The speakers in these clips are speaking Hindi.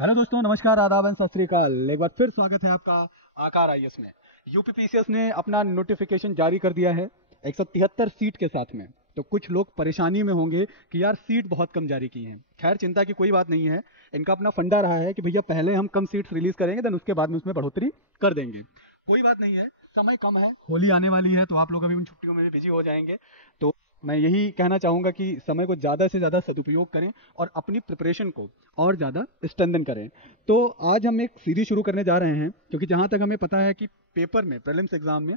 हेलो दोस्तों, नमस्कार, आदाब एंड सत श्री अकाल। एक बार फिर स्वागत है आपका आकार आईएएस में। यूपीपीसीएस ने अपना नोटिफिकेशन जारी कर दिया है 173 सीट के साथ में। तो कुछ लोग परेशानी में होंगे कि यार सीट बहुत कम जारी की हैं। खैर, चिंता की कोई बात नहीं है। इनका अपना फंडा रहा है कि भैया पहले हम कम सीट्स रिलीज करेंगे, देन उसके बाद में उसमें बढ़ोतरी कर देंगे। कोई बात नहीं है, समय कम है, होली आने वाली है, तो आप लोग अभी उन छुट्टियों में भी बिजी हो जाएंगे। तो मैं यही कहना चाहूँगा कि समय को ज़्यादा से ज़्यादा सदुपयोग करें और अपनी प्रिपरेशन को और ज़्यादा स्ट्रेंथन करें। तो आज हम एक सीरीज शुरू करने जा रहे हैं, क्योंकि जहाँ तक हमें पता है कि पेपर में, प्रीलिम्स एग्जाम में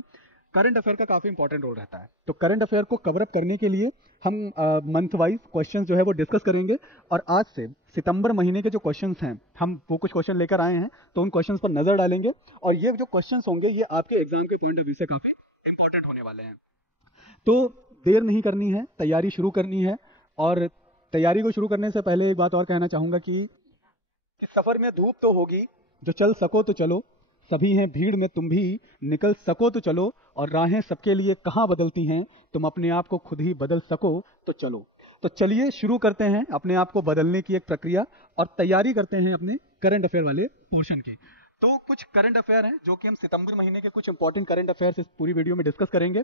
करंट अफेयर का काफ़ी इंपॉर्टेंट रोल रहता है। तो करंट अफेयर को कवरअप करने के लिए हम मंथ वाइज क्वेश्चंस जो है वो डिस्कस करेंगे। और आज से सितंबर महीने के जो क्वेश्चंस हैं, हम वो कुछ क्वेश्चन लेकर आए हैं, तो उन क्वेश्चंस पर नज़र डालेंगे। और ये जो क्वेश्चंस होंगे ये आपके एग्जाम के पॉइंट ऑफ व्यू से काफ़ी इंपॉर्टेंट होने वाले हैं। तो देर नहीं करनी है, तैयारी शुरू करनी है। और तैयारी को शुरू करने से पहले एक बात और कहना चाहूँगा कि सफ़र में धूप तो होगी, जो चल सको तो चलो, सभी हैं भीड़ में तुम भी, निकल सको तो चलो, और राहें सबके लिए कहाँ बदलती हैं, तुम अपने आप को खुद ही बदल सको तो चलो। तो चलिए शुरू करते हैं अपने आप को बदलने की एक प्रक्रिया, और तैयारी करते हैं अपने करंट अफेयर वाले पोर्शन की। तो कुछ करंट अफेयर हैं जो कि हम सितंबर महीने के कुछ इंपॉर्टेंट करंट अफेयर्स इस पूरी वीडियो में डिस्कस करेंगे।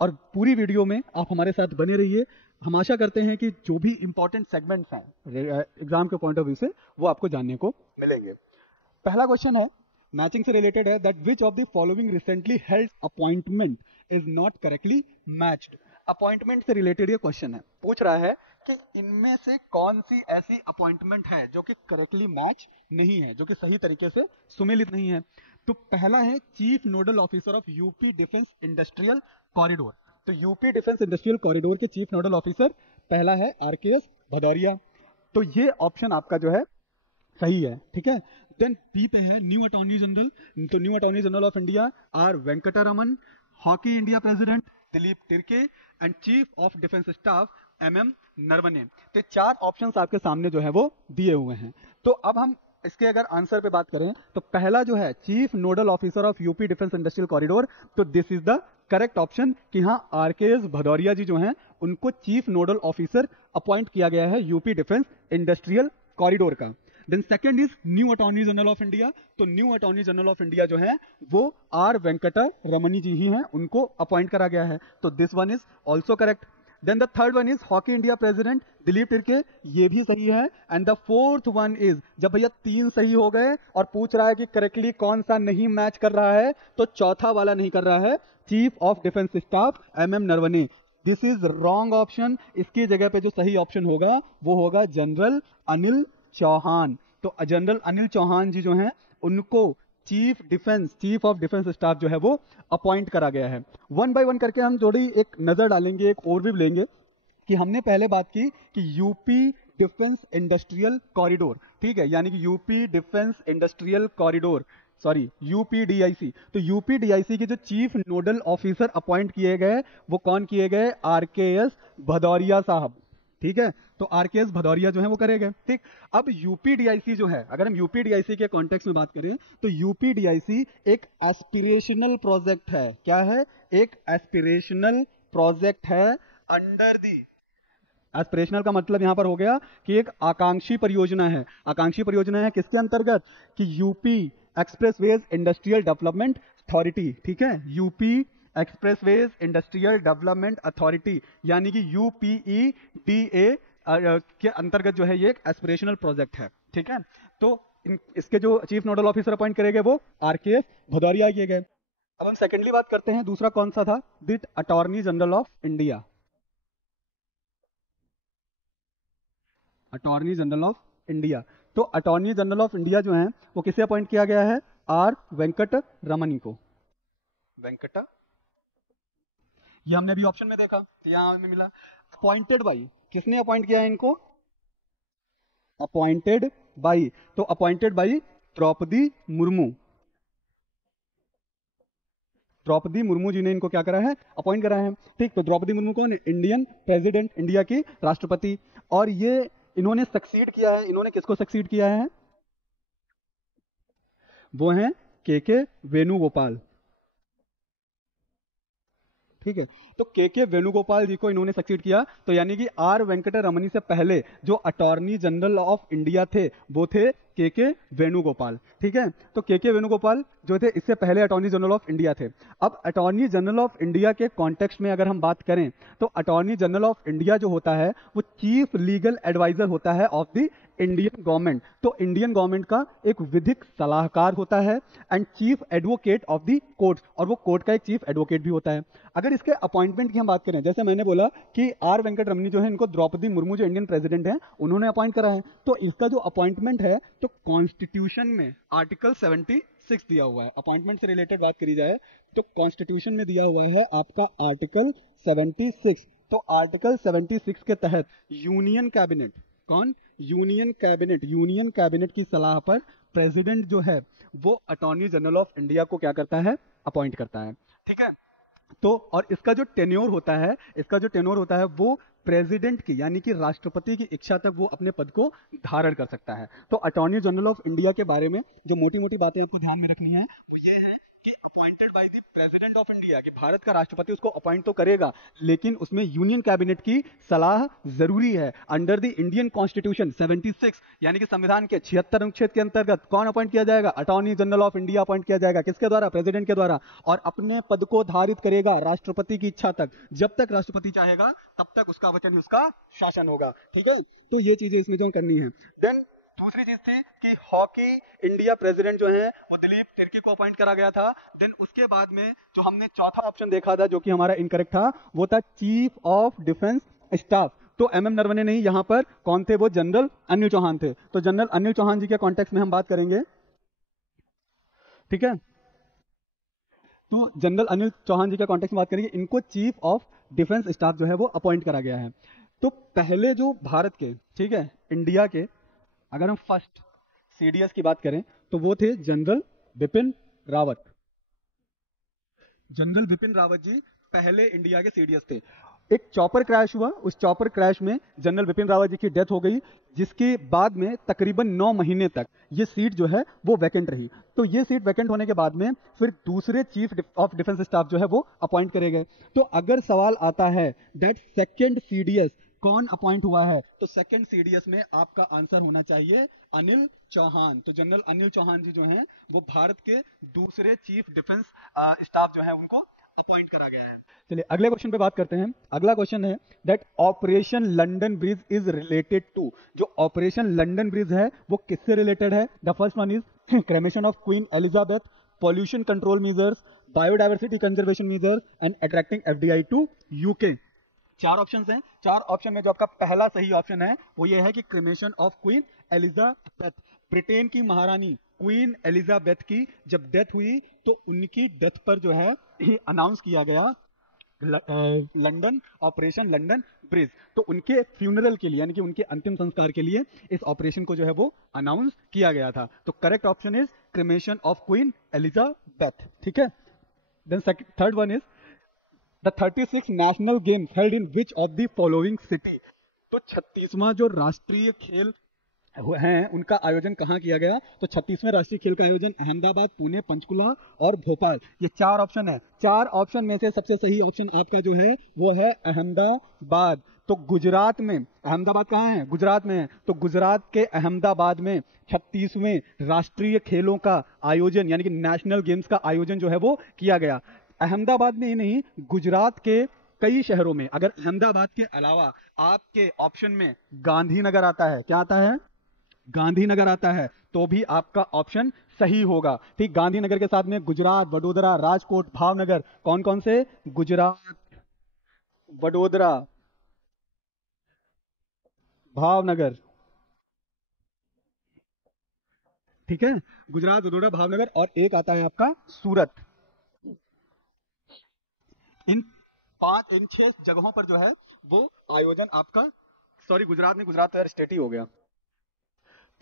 और पूरी वीडियो में आप हमारे साथ बने रहिए। हम आशा करते हैं कि जो भी इंपॉर्टेंट सेगमेंट्स हैं एग्जाम के पॉइंट ऑफ व्यू से, वो आपको जानने को मिलेंगे। पहला क्वेश्चन है, मैचिंग से रिलेटेड है, that which of the following recently held appointment is not correctly matched. Appointment से रिलेटेड ये क्वेश्चन है, पूछ रहा है कि इनमें से कौन सी ऐसी अपॉइंटमेंट है जो कि करेक्टली मैच नहीं है, जो कि सही तरीके से सुमेलित नहीं है। तो पहला है chief nodal officer of UP defence industrial corridor. तो यूपी डिफेंस इंडस्ट्रियल कॉरिडोर के चीफ नोडल ऑफिसर पहला है आरकेएस भदौरिया। तो ये ऑप्शन आपका जो है सही है, ठीक है। देन बी पे है न्यू अटॉर्नी जनरल। तो new attorney general of India R Venkataraman, hockey India president Dilip Tirkey, and chief of defence staff M M Naravane. तो चार ऑप्शंस आपके सामने जो है वो दिए हुए हैं। तो अब हम इसके अगर आंसर पे बात करें, तो पहला जो है chief nodal officer of UP defence industrial corridor, तो this is the correct option कि हाँ, आरकेएस भदौरिया जी जो हैं उनको चीफ नोडल ऑफिसर अपॉइंट किया गया है यूपी डिफेंस इंडस्ट्रियल कॉरिडोर का। Then second is new attorney general of India. तो new attorney general of India जो है वो आर वेंकटा रमनी जी ही हैं, उनको अपॉइंट करा गया है। तो this one is also correct. Then the third one is hockey India president Dilip Tirkey, ये भी सही है। And the fourth one is, जब भैया तीन सही हो गए और पूछ रहा है कि करेक्टली कौन सा नहीं मैच कर रहा है, तो चौथा वाला नहीं कर रहा है, chief of defence staff M M Naravane. This is wrong option. इसकी जगह पे जो सही ऑप्शन होगा वो होगा जनरल अनिल चौहान। तो जनरल अनिल चौहान जी जो हैं उनको चीफ ऑफ डिफेंस स्टाफ जो है वो अपॉइंट करा गया है। वन बाय वन करके हम थोड़ी एक नजर डालेंगे, एक ओवरव्यू लेंगे कि हमने पहले बात की कि यूपी डिफेंस इंडस्ट्रियल कॉरिडोर, ठीक है, यानी कि UP defence industrial corridor, sorry U P D I C. तो यूपीडीआईसी के जो चीफ नोडल ऑफिसर अपॉइंट किए गए वो कौन किए गए? आरकेएस भदौरिया साहब, ठीक है। तो आरकेएस भदौरिया जो है वो करेंगे, ठीक। अब यूपीडीआईसी जो है, अगर हम यूपीडीआईसी के कॉन्टेक्स्ट में बात करें, तो यूपीडीआईसी एक एस्पिरेशनल प्रोजेक्ट है। क्या है? एक एस्पिरेशनल प्रोजेक्ट है अंडर दी, एस्पिरेशनल का मतलब यहां पर हो गया कि एक आकांक्षी परियोजना है। आकांक्षी परियोजना है किसके अंतर्गत? कि UP expressways industrial development authority, ठीक है, UP expressways industrial development authority, यानी कि यूपीईडीए के अंतर्गत जो है ये एक एस्पिरेशनल प्रोजेक्ट है, ठीक है। तो इसके जो चीफ नोडल ऑफिसर अपॉइंट करेंगे वो आरकेएस भदौरिया किए गए। अब हम सेकेंडली बात करते हैं, दूसरा कौन सा था? The attorney general of India, attorney general of India. तो अटॉर्नी जनरल ऑफ इंडिया जो है वो किसे अपॉइंट किया गया है? आर वेंकट रमनी को। वेंकटा, ये हमने भी ऑप्शन में देखा, तो यहां हमें मिला अपॉइंटेड बाई। किसने अपॉइंट किया है इनको? Appointed by. तो अपॉइंटेड बाई द्रौपदी मुर्मू। द्रौपदी मुर्मू जी ने इनको क्या करा है? अपॉइंट करा है, ठीक। तो द्रौपदी मुर्मू कौन है? इंडियन प्रेसिडेंट, इंडिया की राष्ट्रपति। और ये इन्होंने सक्सीड किया है, इन्होंने किसको सक्सीड किया है? वो हैं के वेणुगोपाल, ठीक है। तो के वेणुगोपाल जी को इन्होंने सक्सीड किया। तो यानी कि आर वेंकटरमणी से पहले जो अटॉर्नी जनरल ऑफ इंडिया थे वो थे के वेणुगोपाल। ठीक है, तो के वेणुगोपाल जो थे इससे पहले अटॉर्नी जनरल ऑफ इंडिया थे। अब अटॉर्नी जनरल ऑफ इंडिया के कॉन्टेक्स्ट में अगर हम बात करें तो अटॉर्नी जनरल ऑफ इंडिया जो होता है वो चीफ लीगल एडवाइजर होता है ऑफ द इंडियन गवर्नमेंट। तो इंडियन गवर्नमेंट का एक विधिक सलाहकार होता है and chief advocate of the court, और वो कोर्ट का एक चीफ एडवोकेट भी होता है। अगर इसके अपॉइंटमेंट की हम बात करें, जैसे मैंने बोला कि आर वेंकटरमणी जो है इनको द्रौपदी मुर्मू जो इंडियन प्रेसिडेंट है उन्होंने अपॉइंट करा है। तो इसका जो अपॉइंटमेंट है तो कॉन्स्टिट्यूशन में आर्टिकल 76 दिया हुआ है। अपॉइंटमेंट से रिलेटेड बात करी जाए तो कॉन्स्टिट्यूशन में दिया हुआ है आपका आर्टिकल 76। तो आर्टिकल 76 के तहत यूनियन कैबिनेट, कौन? यूनियन कैबिनेट की सलाह पर प्रेसिडेंट जो है वो अटॉर्नी जनरल ऑफ इंडिया को क्या करता है? अपॉइंट करता है। ठीक है, तो और इसका जो टेन्योर होता है वो प्रेसिडेंट की यानी कि राष्ट्रपति की इच्छा तक वो अपने पद को धारण कर सकता है। तो अटॉर्नी जनरल ऑफ इंडिया के बारे में जो मोटी मोटी बातें आपको ध्यान में रखनी है वो ये है कि appointed by the president of India, कि भारत का राष्ट्रपति उसको अपॉइंट तो करेगा लेकिन उसमें यूनियन कैबिनेट की सलाह जरूरी है। अंडर द इंडियन कॉन्स्टिट्यूशन 76 यानी कि संविधान के 76 अनुच्छेद के अंतर्गत कौन अपॉइंट किया जाएगा? Attorney general of India appoint किया जाएगा। किसके द्वारा? प्रेसिडेंट के द्वारा। और अपने पद को धारित करेगा राष्ट्रपति की इच्छा तक। जब तक राष्ट्रपति चाहेगा तब तक उसका वचन, उसका शासन होगा। ठीक है, तो ये चीजें इसमें जो करनी है। देन दूसरी चीज थी कि हॉकी इंडिया प्रेसिडेंट जो है वो दिलीप तिर्की को अपॉइंट करा गया था। देन उसके बाद में जो हमने चौथा ऑप्शन देखा था जो कि हमारा इनकरेक्ट था वो था चीफ ऑफ डिफेंस स्टाफ। तो एमएम नरवणे नहीं, यहां पर कौन थे? वो जनरल अनिल चौहान थे। तो जनरल अनिल चौहान जी के कॉन्टेक्स्ट में हम बात करेंगे। ठीक है, तो जनरल अनिल चौहान जी के कॉन्टेक्स्ट में बात करेंगे। इनको चीफ ऑफ डिफेंस स्टाफ जो है वो अपॉइंट करा गया है। तो पहले जो भारत के, ठीक है, इंडिया के अगर हम फर्स्ट सीडीएस की बात करें तो वो थे जनरल बिपिन रावत। जनरल बिपिन रावत जी पहले इंडिया के सीडीएस थे। एक चॉपर क्रैश हुआ, उस चॉपर क्रैश में जनरल बिपिन रावत जी की डेथ हो गई, जिसके बाद में तकरीबन 9 महीने तक ये सीट जो है वो वैकेंट रही। तो ये सीट वैकेंट होने के बाद में फिर दूसरे चीफ ऑफ डिफेंस स्टाफ जो है वो अपॉइंट करे गए। तो अगर सवाल आता है दैट सेकेंड सीडीएस कौन अपॉइंट हुआ है, तो सेकंड सीडीएस में आपका आंसर होना चाहिए अनिल चौहान। तो जनरल अनिल चौहान जी जो हैं वो भारत के दूसरे चीफ डिफेंस स्टाफ जो है उनको अपॉइंट करा गया है। चलिए अगले क्वेश्चन पे बात करते हैं। अगला क्वेश्चन है that operation London bridge is related to. जो ऑपरेशन लंदन ब्रिज है वो किससे रिलेटेड है? The first one is cremation of queen Elizabeth, pollution control measures, biodiversity conservation measures and attracting FDI to UK. 4 options हैं। 4 ऑप्शन में जो आपका पहला सही ऑप्शन है वो ये है कि cremation of queen Elizabeth. Britain की महारानी क्वीन एलिजाबेथ की जब डेथ हुई तो उनकी डेथ पर जो है अनाउंस किया गया लंदन, ऑपरेशन लंदन ब्रिज। तो उनके फ्यूनरल के लिए यानी कि उनके अंतिम संस्कार के लिए इस ऑपरेशन को जो है वो अनाउंस किया गया था। तो correct option is cremation of queen Elizabeth. ठीक है, then third one is The 36 national games held in which of the following city? तो 36वां जो राष्ट्रीय खेल हैं उनका आयोजन कहाँ किया गया? तो 36वें राष्ट्रीय खेल का आयोजन अहमदाबाद, पुणे, पंचकुला और भोपाल। ये 4 ऑप्शन है। 4 ऑप्शन में से सबसे सही ऑप्शन आपका जो है वो है अहमदाबाद। तो गुजरात में, अहमदाबाद कहाँ है? गुजरात में है। तो गुजरात के अहमदाबाद में 36वें राष्ट्रीय खेलों का आयोजन यानी कि नेशनल गेम्स का आयोजन जो है वो किया गया। अहमदाबाद में ही नहीं, गुजरात के कई शहरों में। अगर अहमदाबाद के अलावा आपके ऑप्शन में गांधीनगर आता है, क्या आता है? गांधीनगर आता है, तो भी आपका ऑप्शन सही होगा। ठीक, गांधीनगर के साथ में गुजरात, वडोदरा, राजकोट, भावनगर, कौन कौन से? गुजरात, वडोदरा, भावनगर। ठीक है, गुजरात, वडोदरा, भावनगर और एक आता है आपका सूरत। इन 6 जगहों पर जो है वो आयोजन आपका, सॉरी गुजरात में, गुजरात तो यार स्टेट ही हो गया।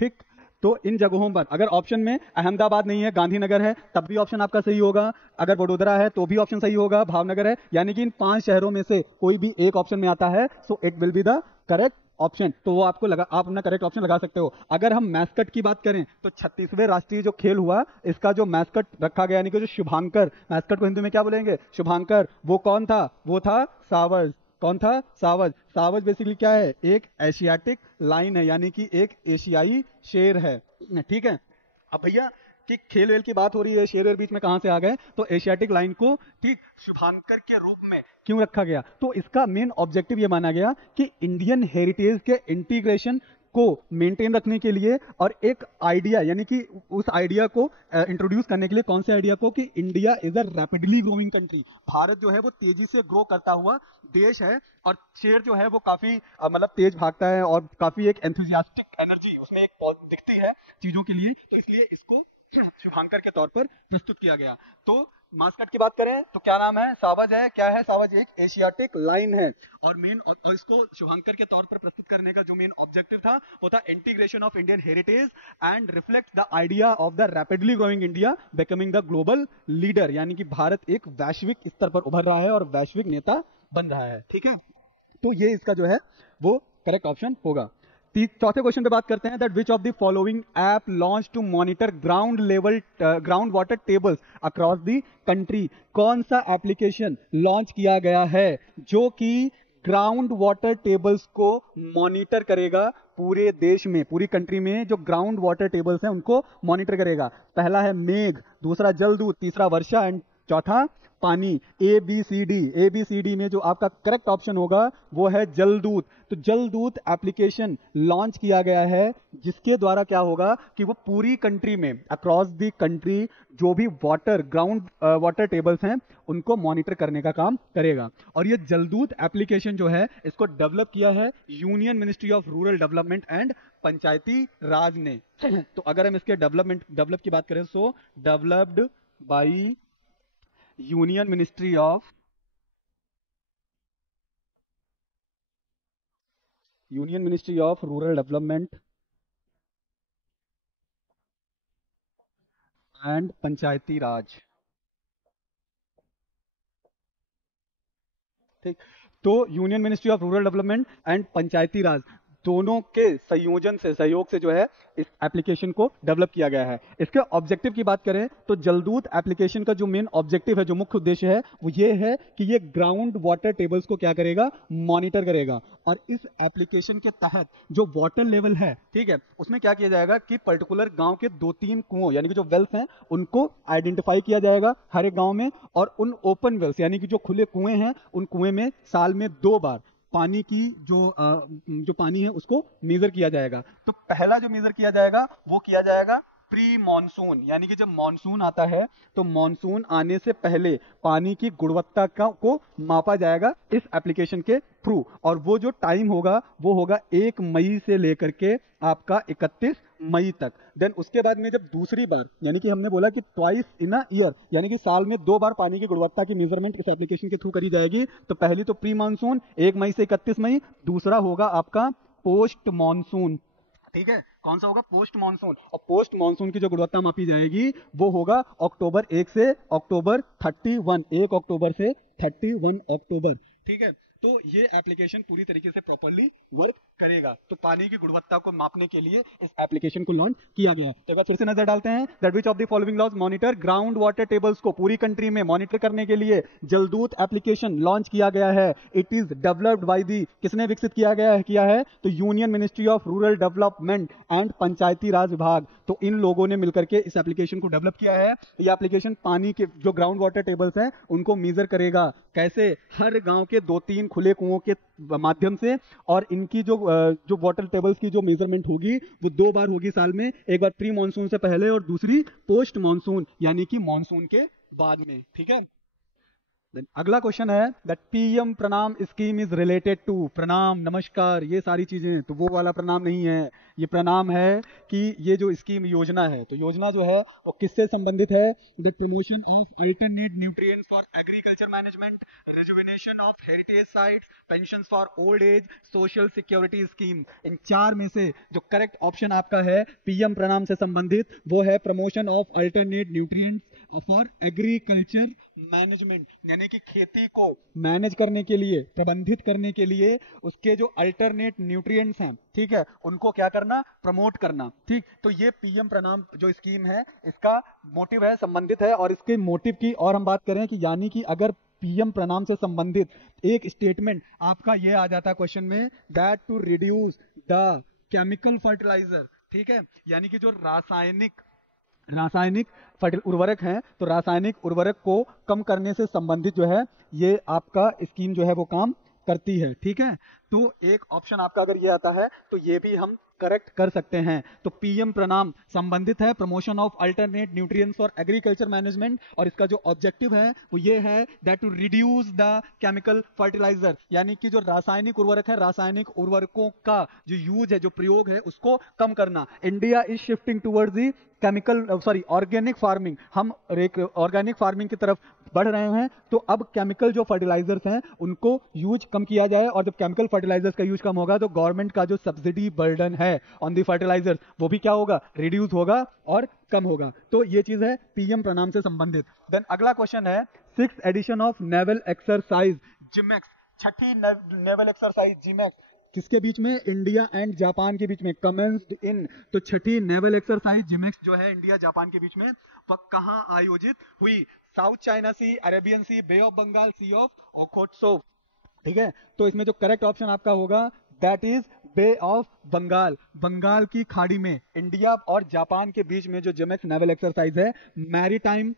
ठीक, तो इन जगहों पर अगर ऑप्शन में अहमदाबाद नहीं है, गांधीनगर है, तब भी ऑप्शन आपका सही होगा। अगर वडोदरा है तो भी ऑप्शन सही होगा, भावनगर है, यानी कि इन 5 शहरों में से कोई भी एक ऑप्शन में आता है, so it will be the correct option, तो वो आपको लगा, आप अपना करेक्ट ऑप्शन लगा सकते हो। अगर हम मैस्कट की बात करें तो 36वें राष्ट्रीय जो खेल हुआ, इसका जो मैस्कट रखा गया, यानी कि जो शुभांकर, मैस्कट को हिंदी में क्या बोलेंगे, शुभांकर, वो कौन था, वो था सावज। कौन था, सावज। सावज बेसिकली क्या है, एक एशियाटिक लाइन है, यानी कि एक एशियाई शेर है, ठीक है। अब भैया कि खेल वेल की बात हो रही है, शेर वेर बीच में कहां से आ गए, तो एशियाटिक लाइन को ठीक शुभांकर के रूप में क्यों रखा गया, तो इसका मेन ऑब्जेक्टिव ये माना गया कि इंडियन हेरिटेज के इंटीग्रेशन को मेंटेन रखने के लिए, और एक आइडिया, यानी कि उस आइडिया को इंट्रोड्यूस करने के लिए, कौन से आइडिया को, कि India is a rapidly growing country, Bharat जो है वो तेजी से ग्रो करता हुआ देश है, और शेर जो है वो काफी मतलब तेज भागता है, और काफी एक एंथुजियास्टिक एनर्जी उसमें एक बहुत दिखती है चीजों के लिए, तो इसलिए इसको शुभांकर के तौर पर प्रस्तुत किया गया। तो मास्कट की बात करें तो क्या नाम है, सावज है। क्या है सावज, एक एशियाटिक लाइन है, और मेन और इसको शुभांकर के तौर पर प्रस्तुत करने का जो मेन ऑब्जेक्टिव था वो था integration of Indian heritage and reflect the idea of the rapidly growing India becoming the global leader, यानी कि भारत एक वैश्विक स्तर पर उभर रहा है और वैश्विक नेता बन रहा है, ठीक है। तो ये इसका जो है वो करेक्ट ऑप्शन होगा। चौथे क्वेश्चन पे बात करते हैं, that which of the following app launch to monitor ground level ground water tables across the country, कौन सा एप्लीकेशन लॉन्च किया गया है जो कि ग्राउंड वाटर टेबल्स को मॉनिटर करेगा, पूरे देश में, पूरी कंट्री में जो ग्राउंड वाटर टेबल्स हैं उनको मॉनिटर करेगा। पहला है मेघ, दूसरा जलदूत, तीसरा वर्षा एंड चौथा पानी। ए बी सी डी में जो आपका करेक्ट ऑप्शन होगा वो है जलदूत। तो जलदूत एप्लीकेशन लॉन्च किया गया है जिसके द्वारा क्या होगा कि वो पूरी कंट्री में, अक्रॉस द कंट्री, जो भी वाटर ग्राउंड वाटर टेबल्स हैं उनको मॉनिटर करने का काम करेगा। और ये जलदूत एप्लीकेशन जो है इसको डेवलप किया है union ministry of rural development and Panchayati Raj ने। तो अगर हम इसके डेवलप की बात करें, so developed by union ministry of rural development and Panchayati Raj, ठीक। तो union ministry of rural development and Panchayati Raj दोनों के सहयोग से जो है इस एप्लीकेशन को डेवलप किया गया है। इसके ऑब्जेक्टिव की बात करें तो जलदूत एप्लीकेशन का जो मेन ऑब्जेक्टिव है, जो मुख्य उद्देश्य है, वो ये है कि ये ग्राउंड वाटर टेबल्स को क्या करेगा, मॉनिटर करेगा। और इस एप्लीकेशन के तहत जो वाटर लेवल है, ठीक है, उसमें क्या किया जाएगा कि पर्टिकुलर गांव के 2-3 कुओं, यानी कि जो वेल्स हैं उनको आइडेंटिफाई किया जाएगा हर एक गांव में, और उन ओपन वेल्स, यानी कि जो खुले कुएं हैं, उन कुएं में साल में 2 बार पानी की जो पानी है उसको मेजर किया जाएगा। तो पहला जो मेजर किया जाएगा वो किया जाएगा प्री मॉनसून, यानी कि जब मॉनसून आता है तो मॉनसून आने से पहले पानी की गुणवत्ता को मापा जाएगा इस एप्लीकेशन के थ्रू। और वो जो टाइम होगा वो होगा 1 मई से लेकर के आपका 31 मई तक। देन उसके बाद में जब दूसरी बार, यानी कि हमने बोला कि ट्वाइस इन अ ईयर, यानी कि साल में 2 बार पानी की गुणवत्ता की मेजरमेंट इस एप्लीकेशन के थ्रू करी जाएगी। तो पहली तो प्री मानसून 1 मई से 31 मई, दूसरा होगा आपका पोस्ट मानसून, ठीक है। कौन सा होगा, पोस्ट मानसून। और पोस्ट मानसून की जो गुणवत्ता मापी जाएगी वो होगा अक्टूबर 1 से अक्टूबर 31, 1 अक्टूबर से 31 अक्टूबर, ठीक है। तो ये एप्लीकेशन पूरी तरीके से प्रॉपर्ली वर्क करेगा। तो पानी की गुणवत्ता को मापने के लिए इस एप्लीकेशन को लॉन्च किया गया है। तो एक बार फिर से नजर डालते हैं, that which of the following laws monitor ground water tables को पूरी कंट्री में मॉनिटर करने के लिए जलदूत एप्लीकेशन लॉन्च किया गया है। It is developed by the, किसने विकसित किया है तो union ministry of rural development and Panchayati Raj विभाग। तो इन लोगों ने मिलकर के इस एप्लीकेशन को डेवलप किया है। ये एप्लीकेशन पानी के जो ग्राउंड वाटर टेबल्स हैं उनको मेजर करेगा, कैसे, हर गांव के 2-3 खुले कुओं के माध्यम से। और इनकी जो वाटर टेबल्स की जो मेजरमेंट होगी वो 2 बार होगी साल में, एक बार प्री मानसून से पहले और दूसरी पोस्ट मानसून यानी कि मानसून के बाद में, ठीक है। अगला क्वेश्चन है दैट पीएम प्रणाम स्कीम इज रिलेटेड टू, प्रणाम, नमस्कार, ये सारी चीजें, तो वो वाला प्रणाम नहीं है। ये प्रणाम है कि ये जो स्कीम योजना है, तो योजना जो है वो किससे संबंधित है, the promotion of alternate nutrients for agriculture management, rejuvenation of heritage sites, pensions for old age, social security scheme. इन 4 में से जो करेक्ट ऑप्शन आपका है पीएम प्रणाम से संबंधित वो है promotion of alternate nutrients for agriculture management, यानी कि खेती को मैनेज करने के लिए, प्रबंधित करने के लिए उसके जो अल्टरनेट न्यूट्रिएंट्स हैं, ठीक है, उनको क्या करना, प्रमोट करना। ठीक, तो ये पीएम प्रणाम जो स्कीम है इसका मोटिव है, संबंधित है। और इसके मोटिव की और हम बात करें कि यानी कि अगर पीएम प्रणाम से संबंधित एक स्टेटमेंट आपका ये आ जाता है क्वेश्चन में, that to reduce the chemical fertiliser, ठीक है, यानी कि जो रासायनिक उर्वरक हैं, तो रासायनिक उर्वरक को कम करने से संबंधित जो है ये आपका स्कीम जो है वो काम करती है। ठीक है, तो एक ऑप्शन आपका अगर ये आता है तो ये भी हम करेक्ट कर सकते हैं। तो पीएम प्रणाम संबंधित है promotion of alternate nutrients for agriculture management, और इसका जो ऑब्जेक्टिव है वो ये है that to reduce the chemical fertiliser, यानी कि जो रासायनिक उर्वरक है, रासायनिक उर्वरकों का जो यूज है, जो प्रयोग है, उसको कम करना। India is shifting towards the organic farming, हम एक ऑर्गेनिक फार्मिंग की तरफ बढ़ रहे हैं। तो अब केमिकल जो फर्टिलाइजर्स हैं उनको यूज कम किया जाए, और जब केमिकल फर्टिलाइजर्स का यूज कम होगा तो गवर्नमेंट का जो सब्सिडी बर्डन है ऑन दी फर्टिलाइजर्स वो भी क्या होगा, रिड्यूस होगा और कम होगा। तो ये चीज है पीएम प्रणाम से संबंधित। देन अगला क्वेश्चन है 6th edition of naval exercise JIMEX, छठी नेवल एक्सरसाइज जिमेक्स किसके बीच में, इंडिया एंड जापान के बीच में, कमेंस्ड इन। तो छठी नेवल एक्सरसाइज जिमेक्स जो है इंडिया जापान के बीच में कहां आयोजित हुई, South China Sea, Arabian Sea, Bay of Bengal, Sea of Okhotsk. ठीक है, तो इसमें जो करेक्ट ऑप्शन आपका होगा that is Bay of Bengal, Bengal की खाड़ी में इंडिया और जापान के बीच में जो जिमेक्स नेवल एक्सरसाइज है, मैरीटाइम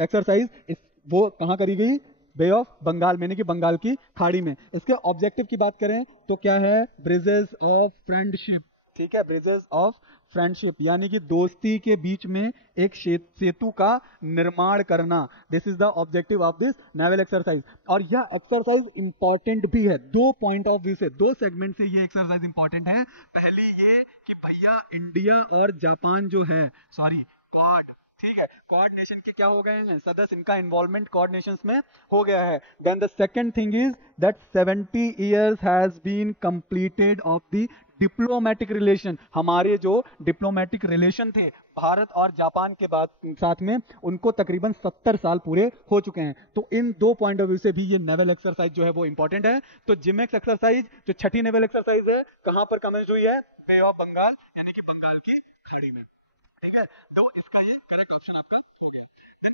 एक्सरसाइज, वो कहां करी गई, बे ऑफ बंगाल में, कि बंगाल की खाड़ी में। इसके ऑब्जेक्टिव की बात करें तो क्या है, ब्रिजेस ऑफ फ्रेंडशिप, ठीक है, ब्रिजेस ऑफ फ्रेंडशिप यानी कि दोस्ती के बीच में एक सेतु का निर्माण करना। This is the objective of this naval exercise. और यह एक्सरसाइज इंपॉर्टेंट भी है, दो पॉइंट ऑफ व्यू से, दो सेगमेंट से ये एक्सरसाइज इंपॉर्टेंट है। पहली ये कि भैया इंडिया और जापान जो है, क्वाड, ठीक है, क्वाड नेशन के क्या हो गए हैं सदस्य, इनका इन्वॉल्वमेंट क्वाड नेशंस में हो गया है। Then the second thing is that 70 years has been completed of the diplomatic relation, हमारे जो डिप्लोमेटिक रिलेशन थे भारत और जापान के बाद साथ में, उनको तकरीबन 70 साल पूरे हो चुके हैं। तो इन दो पॉइंट ऑफ व्यू से भी ये नेवल एक्सरसाइज जो है वो इंपॉर्टेंट है। तो जिमेक्स एक्सरसाइज जो छठी नेवल एक्सरसाइज है कहां पर कमेंस हुई है, बे ऑफ बंगाल यानी कि बंगाल की खाड़ी में। ठीक है, तो इसका ये करेक्ट ऑप्शन आपका हो गया।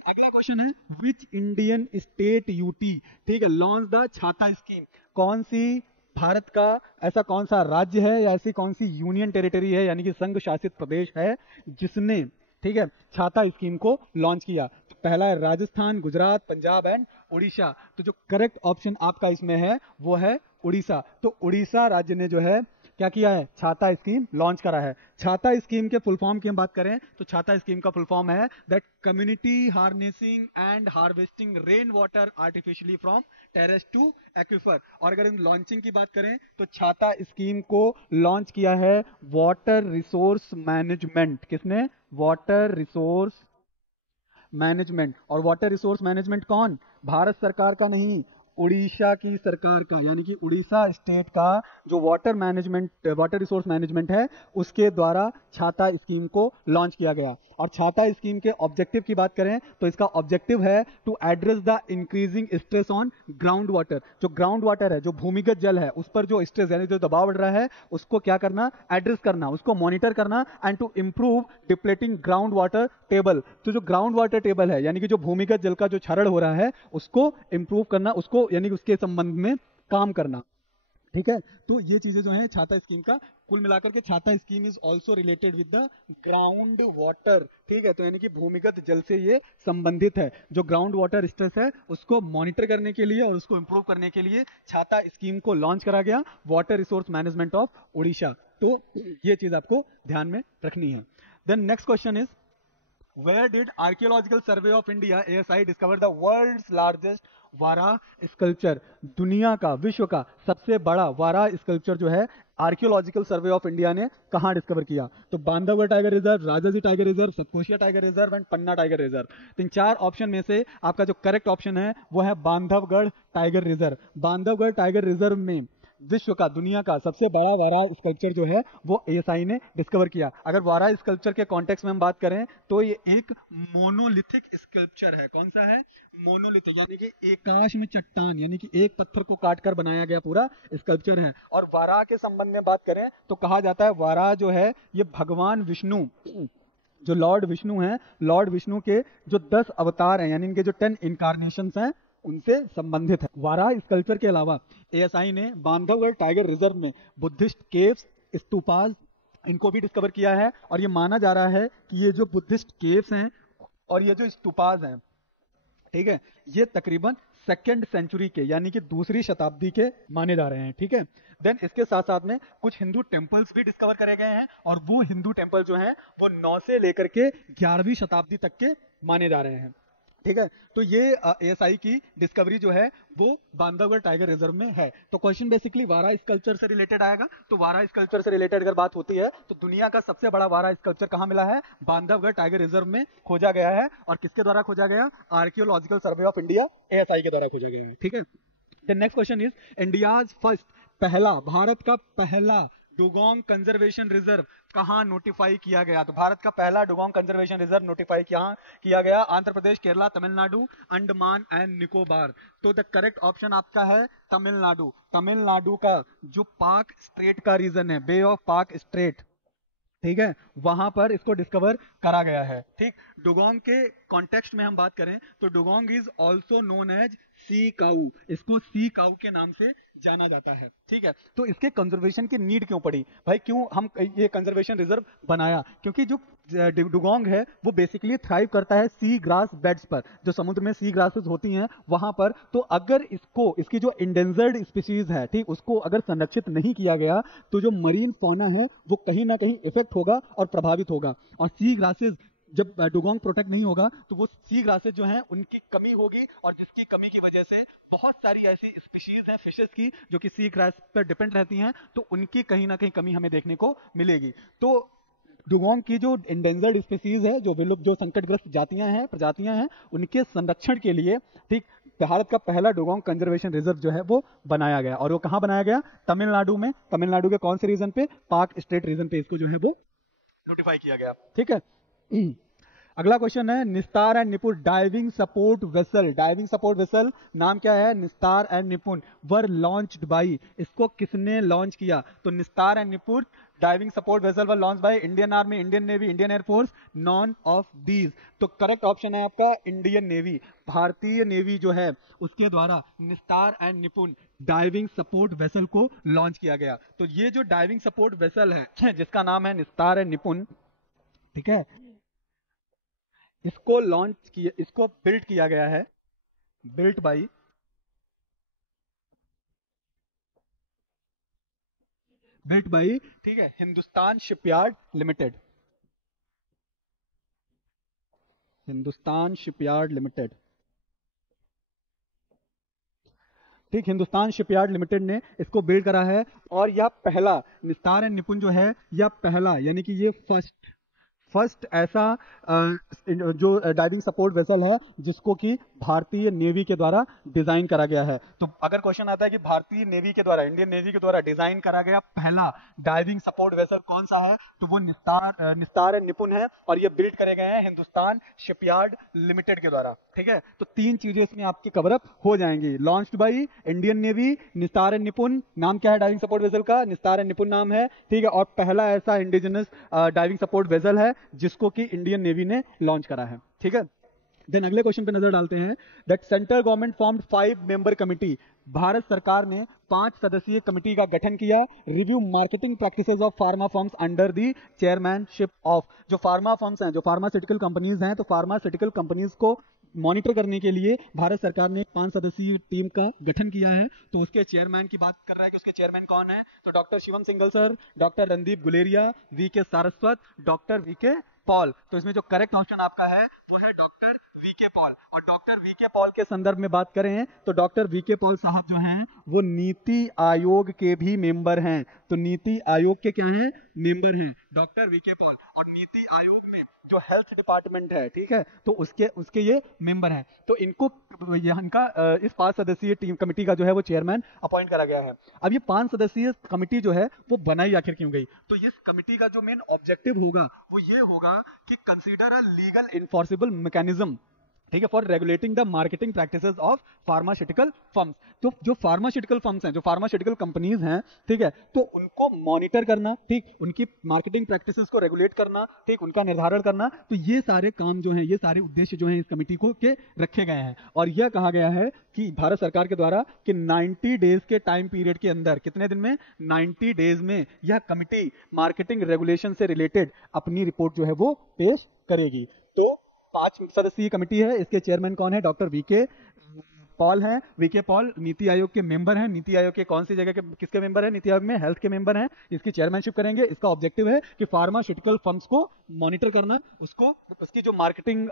अगला क्वेश्चन है विच इंडियन स्टेट यूटी, ठीक है, लॉन्च द छाता स्कीम, कौन सी भारत का ऐसा कौन सा राज्य है या ऐसी कौन सी यूनियन टेरिटरी है यानी कि संघ शासित प्रदेश है जिसने, ठीक है, छाता स्कीम को लॉन्च किया। तो पहला है राजस्थान, गुजरात, पंजाब एंड उड़ीसा। तो जो करेक्ट ऑप्शन आपका इसमें है वो है उड़ीसा। तो उड़ीसा राज्य ने जो है क्या किया है, छाता स्कीम लॉन्च करा है। छाता स्कीम के फुल फॉर्म की हम बात करें तो छाता स्कीम का फुल फॉर्म है that community harnessing and harvesting rain water artificially from terrace to aquifer. और अगर हम लॉन्चिंग की बात करें तो छाता स्कीम को लॉन्च किया है वाटर रिसोर्स मैनेजमेंट, किसने, वाटर रिसोर्स मैनेजमेंट। और वाटर रिसोर्स मैनेजमेंट कौन, भारत सरकार का नहीं, उड़ीसा की सरकार का, यानी कि उड़ीसा स्टेट का जो वाटर रिसोर्स मैनेजमेंट है उसके द्वारा छाता स्कीम को लॉन्च किया गया। और छाता स्कीम के ऑब्जेक्टिव की बात करें तो इसका ऑब्जेक्टिव है to address the increasing stress on ground water, जो ग्राउंड वाटर है, जो भूमिगत जल है, उस पर जो स्ट्रेस यानी जो दबाव बढ़ रहा है उसको क्या करना, एड्रेस करना, उसको मॉनिटर करना, and to improve depleting ground water table. तो जो ग्राउंड वाटर टेबल है यानी कि जो भूमिगत जल का जो क्षरण हो रहा है उसको इंप्रूव करना, उसको यानी कि उसके संबंध में काम करना। ठीक है, तो ये चीजें जो है छाता स्कीम का, कुल मिलाकर के छाता scheme is also related with the ground water. ठीक है, तो यानी कि भूमिगत जल से ये संबंधित है। जो ग्राउंड वाटर स्ट्रेस है उसको मॉनिटर करने के लिए और उसको इंप्रूव करने के लिए छाता स्कीम को लॉन्च करा गया, water resource management of Orissa. तो ये चीज आपको ध्यान में रखनी है। Then next question is where did archaeological survey of India ASI discover the world's largest वारा स्कल्पचर, दुनिया का, विश्व का सबसे बड़ा वारा स्कल्पचर जो है आर्कियोलॉजिकल सर्वे ऑफ इंडिया ने कहां डिस्कवर किया। तो Bandhavgarh tiger reserve, Rajaji tiger reserve, Satkosia tiger reserve and Panna tiger reserve. तो इन चार ऑप्शन में से आपका जो करेक्ट ऑप्शन है वो है Bandhavgarh tiger reserve. Bandhavgarh tiger reserve में विश्व का, दुनिया का सबसे बड़ा वारा स्कल्पचर जो है वो एएसआई ने डिस्कवर किया। अगर वारा स्कल्पचर के कॉन्टेक्स्ट में हम बात करें तो ये एक मोनोलिथिक स्कल्पचर है। कौन सा है? मोनोलिथिक, यानी कि एकाश में चट्टान, यानी कि एक पत्थर को काटकर बनाया गया पूरा स्कल्पचर है। और वारा के संबंध में बात करें तो कहा जाता है वारा जो है ये भगवान विष्णु, जो लॉर्ड विष्णु हैं, लॉर्ड विष्णु के जो 10 अवतार हैं, यानी इनके जो 10 इनकारनेशंस हैं, उनसे संबंधित है। वारा स्कल्पचर के अलावा एएसआई ने बांधवगढ़ टाइगर रिजर्व में बुद्धिस्ट केव्स, स्तूपास, इनको भी डिस्कवर किया है। और ये माना जा रहा है कि ये जो बुद्धिस्ट केव्स हैं और ये जो स्तूपास हैं, ठीक है, ये तकरीबन 2nd सेंचुरी के, यानी कि 2री शताब्दी के माने जा रहे हैं। ठीक है, देन इसके साथ साथ में कुछ हिंदू टेम्पल्स भी डिस्कवर करे गए हैं, और वो हिंदू टेम्पल जो हैं वो 9 से लेकर के 11वीं शताब्दी तक के माने जा रहे हैं। ठीक है, तो ये एएसआई की डिस्कवरी जो है वो बांधवगढ़ टाइगर रिजर्व में है। तो क्वेश्चन बेसिकली वारा स्कल्पचर से रिलेटेड आएगा। तो वारा स्कल्पचर से रिलेटेड अगर बात होती है तो दुनिया का सबसे बड़ा वारा स्कल्पचर कहाँ मिला है? बांधवगढ़ टाइगर रिजर्व में खोजा गया है। और किसके द्वारा खोजा गया? Archaeological survey of India, ASI के द्वारा खोजा गया है। ठीक है, the next question is India's first, पहला, भारत का पहला डुगोंग कंजर्वेशन रिजर्व कहाँ नोटिफाई किया गया? तो भारत का पहला डुगोंग कंजर्वेशन रिजर्व नोटिफाई कहाँ किया गया? आंध्र प्रदेश, केरला, तमिलनाडु, अंडमान एंड निकोबार। तो द करेक्ट ऑप्शन आपका है तमिलनाडु। तमिलनाडु का जो पाक स्ट्रेट का रीजन है, बे ऑफ पाक स्ट्रेट, ठीक है, वहां पर इसको डिस्कवर करा गया है। ठीक, डुगोंग के कॉन्टेक्स्ट में हम बात करें तो dugong is also known as sea cow, इसको सी काऊ के नाम से जाना जाता है। ठीक है, तो इसके कंजर्वेशन की नीड क्यों पड़ी भाई? क्यों हम ये कंजर्वेशन रिजर्व बनाया? क्योंकि जो डुगोंग है वो बेसिकली थ्राइव करता है सी ग्रास बेड्स पर, जो समुद्र में सी ग्रासेस होती हैं वहां पर। तो अगर इसको, इसकी जो इंडेंजर्ड स्पीशीज है, ठीक, उसको अगर संरक्षित नहीं किया गया तो जो मरीन फौना है वो कहीं ना कहीं इफेक्ट होगा और प्रभावित होगा। और सी ग्रासेस जब डुगोंग प्रोटेक्ट नहीं होगा तो वो सी ग्रासेस जो हैं उनकी कमी होगी, और जिसकी कमी की वजह से बहुत सारी ऐसी स्पीशीज हैं फिशेस की जो कि सी ग्रास पर डिपेंड रहती हैं, तो उनकी कहीं ना कहीं कमी हमें देखने को मिलेगी। तो डुगोंग की जो इंडेंजर्ड स्पीशीज है, जो विलुप्त, जो संकटग्रस्त जातियां हैं, प्रजातियां हैं, उनके संरक्षण के लिए, ठीक, भारत का पहला डुगोंग कंजर्वेशन रिजर्व जो है वो बनाया गया। और वो कहाँ बनाया गया? तमिलनाडु में। तमिलनाडु के कौन से रीजन पे? पाक स्टेट रीजन पे इसको जो है वो नोटिफाई किया गया। ठीक है, अगला क्वेश्चन है निस्तार एंड निपुण diving support vessel. Diving support vessel नाम क्या है? निस्तार एंड निपुण वर लॉन्च्ड बाई, इसको किसने लॉन्च किया? तो निस्तार एंड निपुण diving support vessel were launch by Indian army, Indian navy, Indian air force, none of these. तो करेक्ट ऑप्शन है आपका इंडियन नेवी। भारतीय नेवी जो है उसके द्वारा निस्तार एंड निपुण डाइविंग सपोर्ट वेसल को लॉन्च किया गया। तो ये जो डाइविंग सपोर्ट वेसल है जिसका नाम है निस्तार एंड निपुण, ठीक है, इसको लॉन्च किया, इसको बिल्ड किया गया है, बिल्ट बाई ठीक है, Hindustan shipyard limited. Hindustan shipyard limited, ठीक, हिंदुस्तान शिपयार्ड लिमिटेड ने इसको बिल्ड करा है। और यह पहला, निस्तार एंड निपुण जो है यह पहला, यानी कि ये फर्स्ट ऐसा जो डाइविंग सपोर्ट वेसल है जिसको कि भारतीय नेवी के द्वारा डिजाइन करा गया है। तो अगर क्वेश्चन आता है कि भारतीय नेवी के द्वारा, इंडियन नेवी के द्वारा डिजाइन करा गया पहला डाइविंग सपोर्ट वेसल कौन सा है, तो वो निस्तार एंड निपुण है, और ये बिल्ड करे गए हैं हिंदुस्तान शिपयार्ड लिमिटेड के द्वारा। ठीक है, तो 3 चीजें इसमें आपके कवर अप हो जाएंगी। लॉन्च्ड बाई इंडियन नेवी, निस्तार एंड निपुण, नाम क्या है डाइविंग सपोर्ट वेसल का? निस्तार एंड निपुण नाम है। ठीक है, और पहला ऐसा इंडिजिनस डाइविंग सपोर्ट वेसल है जिसको कि इंडियन नेवी ने लॉन्च करा है। ठीक है, देन अगले क्वेश्चन पे नजर डालते हैं। That central government formed 5 member committee, Bharat सरकार ने 5 सदस्यीय कमिटी का गठन किया। Review marketing practices of pharma firms under the chairmanship of, जो फार्मा फर्म्स हैं, जो फार्मास्यूटिकल कंपनीज हैं, तो फार्मास्यूटिकल कंपनीज को मॉनिटर करने के लिए भारत सरकार ने 5 सदस्यीय टीम का गठन किया है। तो उसके चेयरमैन की बात कर रहा है कि उसके चेयरमैन कौन है? तो doctor Shivam Singhal sir, doctor Randeep Guleria, V K Saraswat, doctor V K Paul, तो इसमें जो करेक्ट ऑप्शन आपका है वो है डॉक्टर वीके पॉल। और डॉक्टर वीके पॉल के संदर्भ में बात करें तो डॉक्टर वीके पॉल साहब जो हैं वो नीति आयोग के भी मेंबर हैं। तो नीति आयोग के क्या हैं, मेंबर हैं डॉक्टर वीके पॉल। और नीति आयोग में जो हेल्थ डिपार्टमेंट है, ठीक है, तो उसके उसके ये मेंबर हैं। तो इनको इनका इस 5 सदस्यीय टीम कमेटी का जो है वो चेयरमैन अपॉइंट करा गया है। अब ये 5 सदस्यीय कमेटी जो है वो बनाई आखिर क्यों गई, तो इस कमेटी का जो मेन ऑब्जेक्टिव होगा वो ये होगा कि consider a legal enforceable mechanism, ठीक है, for regulating the marketing practices of pharmaceutical firms. तो जो फार्मास्यूटिकल फर्म्स हैं, जो फार्मास्यूटिकल कंपनीज हैं, ठीक है, तो उनको मॉनिटर करना, ठीक, उनकी मार्केटिंग प्रैक्टिसेस को रेगुलेट करना, ठीक, उनका निर्धारण करना, तो ये सारे काम जो हैं, ये सारे उद्देश्य जो हैं इस कमेटी को के रखे गए हैं। और यह कहा गया है कि भारत सरकार के द्वारा कि 90 डेज के टाइम पीरियड के अंदर, कितने दिन में, 90 डेज में यह कमेटी मार्केटिंग रेगुलेशन से रिलेटेड अपनी रिपोर्ट जो है वो पेश करेगी। तो 5 सदस्यीय कमेटी है, इसके चेयरमैन कौन है, डॉक्टर वीके पॉल हैं। वीके पॉल नीति आयोग के मेंबर हैं। नीति आयोग के कौन सी जगह के किसके मेंबर हैं, नीति आयोग में हेल्थ के मेंबर हैं। इसकी चेयरमैनशिप करेंगे। इसका ऑब्जेक्टिव है कि फार्मास्यूटिकल फर्म्स को मॉनिटर करना, उसको उसकी जो मार्केटिंग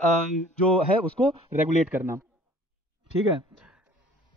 जो है उसको रेगुलेट करना, ठीक है।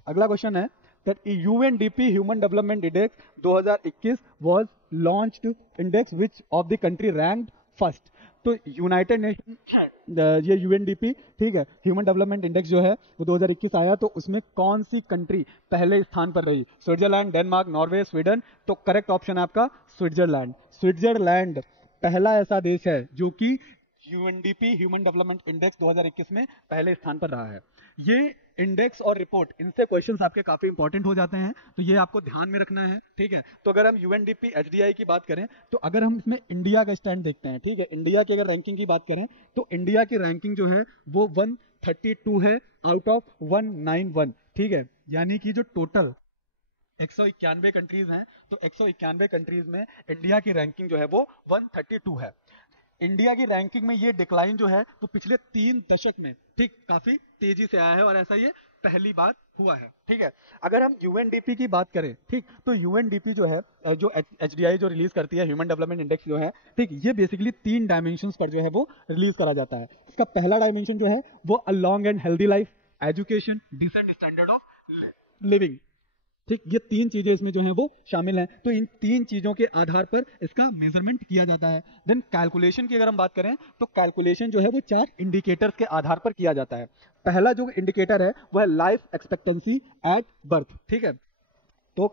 अगला क्वेश्चन है that UNDP Human Development Index 2021 was launched index which of the country ranked first। तो यूनाइटेड नेशन ये यूएनडीपी, ठीक है, ह्यूमन डेवलपमेंट इंडेक्स जो है वो 2021 आया, तो उसमें कौन सी कंट्री पहले स्थान पर रही, स्विट्जरलैंड, डेनमार्क, नॉर्वे, स्वीडन। तो करेक्ट ऑप्शन है आपका स्विट्जरलैंड। स्विट्जरलैंड पहला ऐसा देश है जो कि यूएनडीपी ह्यूमन डेवलपमेंट इंडेक्स 2021 में पहले स्थान पर रहा है। ये इंडेक्स और रिपोर्ट, इनसे क्वेश्चंस आपके काफी इंपॉर्टेंट हो जाते हैं, तो ये आपको ध्यान में रखना है, ठीक है। तो अगर हम यूएनडीपी एचडीआई की बात करें, तो अगर हम इसमें इंडिया का स्टैंड देखते हैं, ठीक है, इंडिया की अगर रैंकिंग की बात करें तो इंडिया की रैंकिंग जो है वो 132 है आउट ऑफ 191, ठीक है। यानी कि जो टोटल 191 कंट्रीज हैं, तो 191 कंट्रीज में इंडिया की रैंकिंग जो है वो 132 है। इंडिया की रैंकिंग में ये डिक्लाइन जो है वो पिछले 3 दशक में, ठीक, काफी तेजी से आया है, और ऐसा ये पहली बार हुआ है, ठीक है। अगर हम यूएनडीपी की बात करें, ठीक, तो यूएनडीपी जो है, जो एचडीआई जो रिलीज करती है ह्यूमन डेवलपमेंट इंडेक्स जो है, ठीक, ये बेसिकली 3 डायमेंशंस पर जो है वो रिलीज करा जाता है। इसका पहला डायमेंशन जो है वो a long and healthy life, education, decent standard of living, ठीक, ये 3 चीजें इसमें जो हैं वो शामिल हैं। तो इन 3 चीजों के आधार पर इसका मेजरमेंट किया जाता है। देन कैलकुलेशन की अगर हम बात करें तो कैलकुलेशन जो है वो 4 इंडिकेटर्स के आधार पर किया जाता है। पहला जो इंडिकेटर है वो है लाइफ एक्सपेक्टेंसी एट बर्थ, ठीक है। तो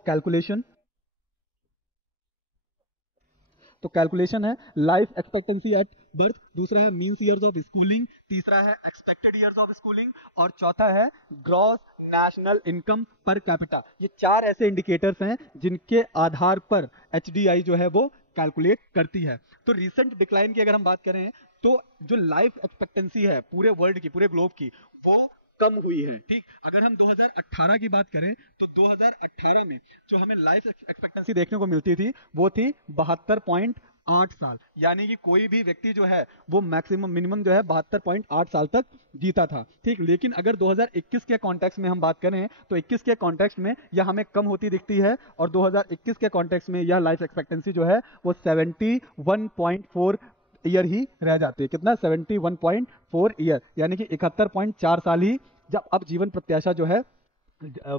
कैलकुलेशन है लाइफ एक्सपेक्टेंसी एट बर्थ, दूसरा है मीन्स ईयर्स ऑफ स्कूलिंग, तीसरा है एक्सपेक्टेड ईयर्स ऑफ स्कूलिंग, और चौथा है gross national income per capita. ये 4 ऐसे इंडिकेटर्स हैं जिनके आधार पर एचडीआई जो है वो कैलकुलेट करती है। तो रीसेंट डिक्लाइन की अगर हम बात करें तो जो लाइफ एक्सपेक्टेंसी है पूरे वर्ल्ड की, पूरे ग्लोब की, वो कम हुई है, ठीक। अगर हम 2018 की बात करें तो 2018 में जो हमें लाइफ एक्सपेक्टेंसी देखने को मिलती थी वो थी 72.8 साल। यानी कि कोई भी व्यक्ति जो है वो मैक्सिमम मिनिमम जो है 72.8 साल तक जीता था, ठीक। लेकिन अगर 2021 के कॉन्टेक्स्ट में हम बात करें तो 21 के कॉन्टेक्स्ट में यह हमें कम होती दिखती है, और 2021 के कॉन्टेक्स्ट में यह लाइफ एक्सपेक्टेंसी जो है वो 71.4 ईयर ही रह जाती है। कितना, 71.4 ईयर, यानी कि 71.4 साल ही जब अब जीवन प्रत्याशा जो है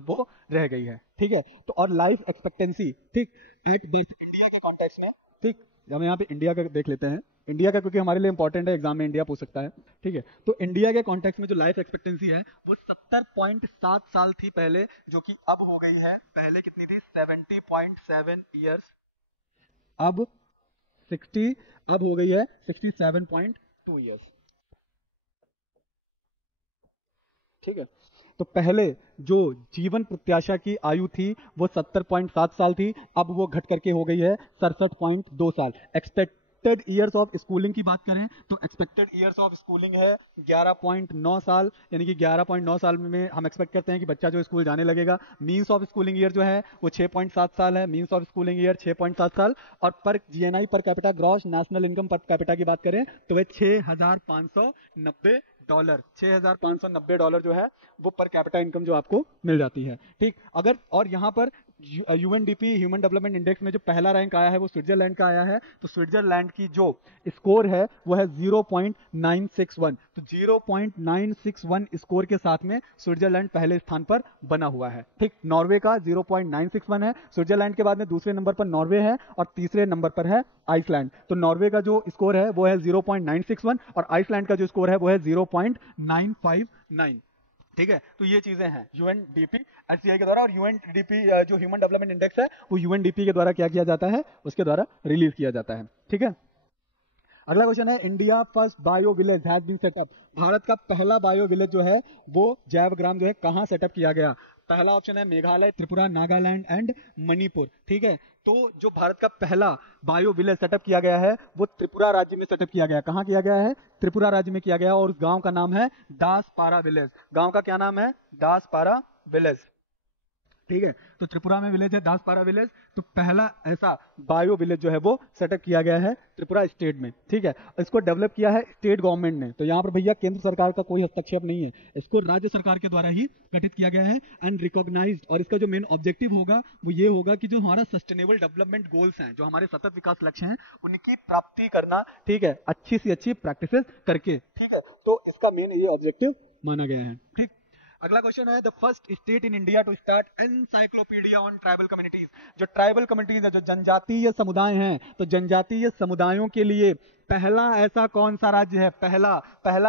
वो रह गई है, ठीक है। तो और लाइफ एक्सपेक्टेंसी, ठीक, एट बर्थ इंडिया के कॉन्टेक्स्ट में, ठीक, हम यहाँ पे इंडिया का देख लेते हैं, इंडिया का क्योंकि हमारे लिए इंपॉर्टेंट है, एग्जाम में इंडिया पूछ सकता है, ठीक है। तो इंडिया के कॉन्टेक्स्ट में जो लाइफ एक्सपेक्टेंसी है वो 70.7 साल थी पहले, जो कि अब हो गई है, पहले कितनी थी, 70.7 ईयर्स, अब 60, अब हो गई है 67.2 ईयर्स, ठीक है। तो पहले जो जीवन प्रत्याशा की आयु थी वो 70.7 साल थी, अब वो घट करके हो गई है 67.2 साल। एक्सपेक्टेड ईयर्स ऑफ स्कूलिंग की बात करें तो एक्सपेक्टेड ईयर्स ऑफ स्कूलिंग है 11.9 साल, यानी कि 11.9 साल में हम एक्सपेक्ट करते हैं कि बच्चा जो स्कूल जाने लगेगा। मीन्स ऑफ स्कूलिंग ईयर जो है वो 6.7 साल है, मीन्स ऑफ स्कूलिंग ईयर 6.7 साल। और पर GNI per capita, gross national income per capita की बात करें तो वह $6,590 जो है वो पर कैपिटा इनकम जो आपको मिल जाती है, ठीक। अगर और यहाँ पर यूएनडीपी ह्यूमन डेवलपमेंट इंडेक्स में जो पहला रैंक आया है वो स्विट्जरलैंड का आया है। तो स्विट्जरलैंड की जो स्कोर है वो है 0.961। तो 0.961 स्कोर के साथ में स्विट्जरलैंड पहले स्थान पर बना हुआ है। ठीक, नॉर्वे का 0.961 है। स्विट्जरलैंड के बाद में दूसरे नंबर पर नॉर्वे है और तीसरे नंबर पर है आइसलैंड। तो नॉर्वे का जो स्कोर है वो है 0.961 और आइसलैंड का जो स्कोर है वो है 0.959। ठीक है, तो ये चीजें हैं यूएनडीपी एचसीआई के द्वारा। और यूएनडीपी जो ह्यूमन डेवलपमेंट इंडेक्स है वो यूएनडीपी के द्वारा क्या किया जाता है, उसके द्वारा रिलीज किया जाता है। ठीक है, अगला क्वेश्चन है, India first bio village has been set up. Bharat का पहला बायो विलेज जो है वो जैव ग्राम जो है कहाँ सेटअप किया गया। पहला ऑप्शन है मेघालय, त्रिपुरा, नागालैंड एंड मणिपुर। ठीक है, तो जो भारत का पहला बायो विलेज सेटअप किया गया है वो त्रिपुरा राज्य में सेटअप किया गया। कहाँ किया गया है, त्रिपुरा राज्य में किया गया और उस गांव का नाम है दासपारा विलेज। गांव का क्या नाम है, दासपारा विलेज। ठीक है, तो त्रिपुरा में विलेज है दासपारा विलेज। तो पहला ऐसा बायो विलेज जो है वो सेटअप किया गया है त्रिपुरा स्टेट में। ठीक है, इसको डेवलप किया है स्टेट गवर्नमेंट ने। तो यहाँ पर भैया केंद्र सरकार का कोई हस्तक्षेप नहीं है, इसको राज्य सरकार के द्वारा ही गठित किया गया है एंड रिकॉग्नाइज्ड। और इसका जो मेन ऑब्जेक्टिव होगा वो ये होगा कि जो हमारा सस्टेनेबल डेवलपमेंट गोल्स हैं, जो हमारे सतत विकास लक्ष्य हैं, उनकी प्राप्ति करना। ठीक है, अच्छी से अच्छी प्रैक्टिसेस करके। ठीक है, तो इसका मेन ये ऑब्जेक्टिव माना गया है। ठीक, अगला क्वेश्चन है, the first state in India to start encyclopaedia on tribal communities. जो ट्राइबल कम्युनिटीज है, जो जनजातीय समुदाय हैं, तो जनजातीय समुदायों के लिए पहला ऐसा कौन सा राज्य है, पहला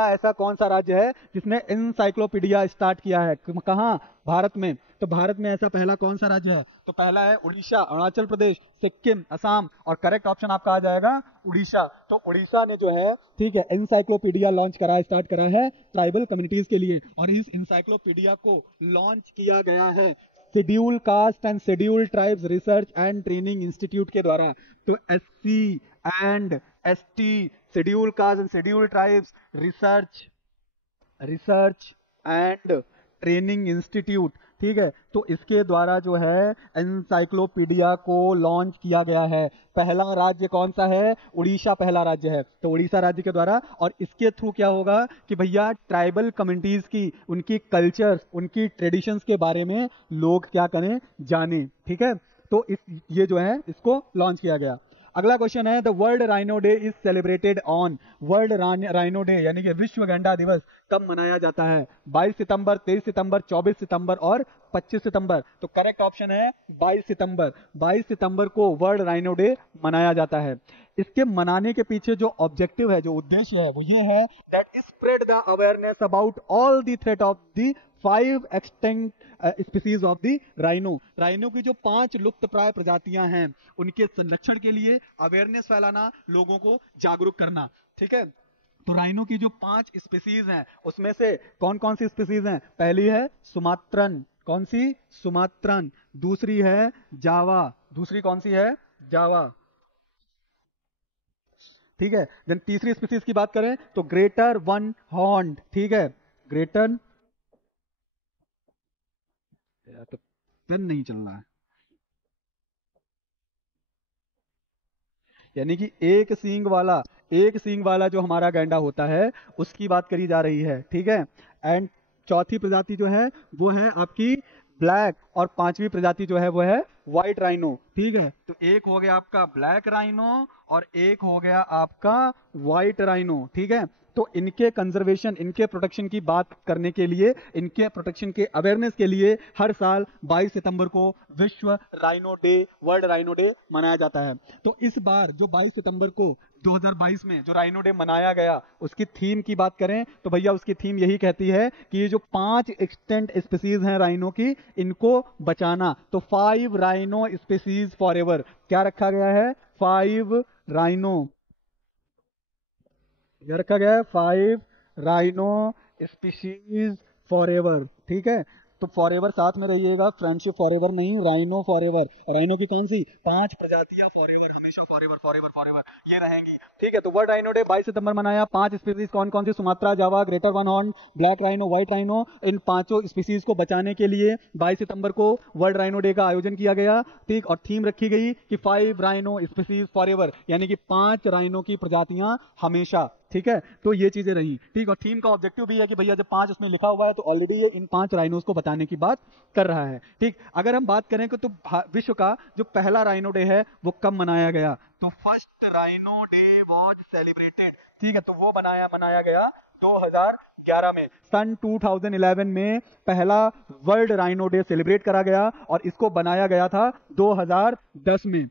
ऐसा कौन सा राज्य है जिसने एनसाइक्लोपीडिया स्टार्ट किया है। कहाँ, भारत में। तो भारत में ऐसा पहला कौन सा राज्य है, तो पहला है उड़ीसा, अरुणाचल प्रदेश, सिक्किम, असम। और करेक्ट ऑप्शन आपका आ जाएगा उड़ीसा। तो उड़ीसा ने जो है, ठीक है, एनसाइक्लोपीडिया लॉन्च करा, स्टार्ट करा है ट्राइबल कम्युनिटीज के लिए। और इस एनसाइक्लोपीडिया को लॉन्च किया गया है schedule caste and schedule tribes research and training institute के द्वारा। तो SC and ST schedule caste and schedule tribes research and training institute. ठीक है, तो इसके द्वारा जो है एनसाइक्लोपीडिया को लॉन्च किया गया है। पहला राज्य कौन सा है, उड़ीसा पहला राज्य है। तो उड़ीसा राज्य के द्वारा, और इसके थ्रू क्या होगा कि भैया ट्राइबल कम्युनिटीज की, उनकी कल्चर्स, उनकी ट्रेडिशंस के बारे में लोग क्या करें, जाने। ठीक है, तो ये जो है इसको लॉन्च किया गया। अगला क्वेश्चन है, the world rhino day is celebrated on. World rhino day यानी कि विश्व गैंडा दिवस कब मनाया जाता है। 22 सितंबर, 23 सितंबर, 24 सितंबर और 25 सितंबर। तो करेक्ट ऑप्शन है 22 सितंबर। 22 सितंबर को वर्ल्ड राइनो डे मनाया जाता है। इसके मनाने के पीछे जो ऑब्जेक्टिव है, जो उद्देश्य है, वो ये है that spread the awareness about all the threat of the 5 extinct species of the rhino. Rhino की जो 5 लुप्त प्राय प्रजातियां हैं, उनके संरक्षण के लिए अवेयरनेस फैलाना, लोगों को जागरूक करना। ठीक है, तो राइनो की जो 5 स्पीसीज हैं, उसमें से कौन कौन सी स्पीसीज हैं। पहली है सुमात्रन, कौन सी, सुमात्रन। दूसरी है जावा, दूसरी कौन सी है, जावा। ठीक है, जब तीसरी स्पीसीज की बात करें तो ग्रेटर वन हॉर्न्ड। ठीक है, ग्रेटर, तो पेन नहीं चल रहा है, यानी कि एक सींग वाला जो हमारा गैंडा होता है उसकी बात करी जा रही है। ठीक है, एंड चौथी प्रजाति जो है वो है आपकी ब्लैक, और 5वीं प्रजाति जो है वो है व्हाइट राइनो। ठीक है, तो एक हो गया आपका ब्लैक राइनो और एक हो गया आपका व्हाइट राइनो। ठीक है, तो इनके कंजर्वेशन, इनके प्रोटेक्शन की बात करने के लिए, इनके प्रोटेक्शन के अवेयरनेस के लिए हर साल 22 सितंबर को विश्व rhino day, world rhino day मनाया जाता है। तो इस बार जो 22 सितंबर को 2022 में जो राइनो डे मनाया गया, उसकी थीम की बात करें तो भैया उसकी थीम यही कहती है कि ये जो 5 एक्सटेंट स्पीसीज हैं राइनो की, इनको बचाना। तो 5 राइनो स्पीसीज फॉर एवर, क्या रखा गया है, 5 राइनो, यह रखा गया है 5 राइनो स्पीशीज फॉर एवर। ठीक है, तो फॉर एवर साथ में रहिएगा, फ्रेंडशिप फॉर एवर नहीं, राइनो फॉर एवर। राइनो की कौन सी 5 प्रजातियां फॉर एवर, हमेशा for ever for ever for ever ये रहेंगी। ठीक है, तो वर्ल्ड राइनो डे 22 सितंबर मनाया। 5 स्पीसीज कौन कौन सी, Sumatra, Java, greater one horn, black rhino, white rhino. इन 5 स्पीसीज को बचाने के लिए 22 सितंबर को वर्ल्ड राइनो डे का आयोजन किया गया। ठीक, और थीम रखी गई कि 5 राइनो स्पीसीज फॉर एवर, यानी कि 5 राइनो की प्रजातियां हमेशा। ठीक है, तो ये चीजें रही, ठीक। और थीम का ऑब्जेक्टिव भी है कि भैया जब 5 उसमें लिखा हुआ है तो ऑलरेडी ये इन 5 राइनोज को बताने की बात कर रहा है, ठीक। अगर हम बात करें कि तो विश्व का जो पहला राइनो डे है वो कब मनाया गया, तो first rhino day was celebrated, ठीक है, तो वो मनाया गया 2011 में, सन 2011 में पहला वर्ल्ड राइनो डे सेलिब्रेट करा गया, और इसको बनाया गया था 2010 में।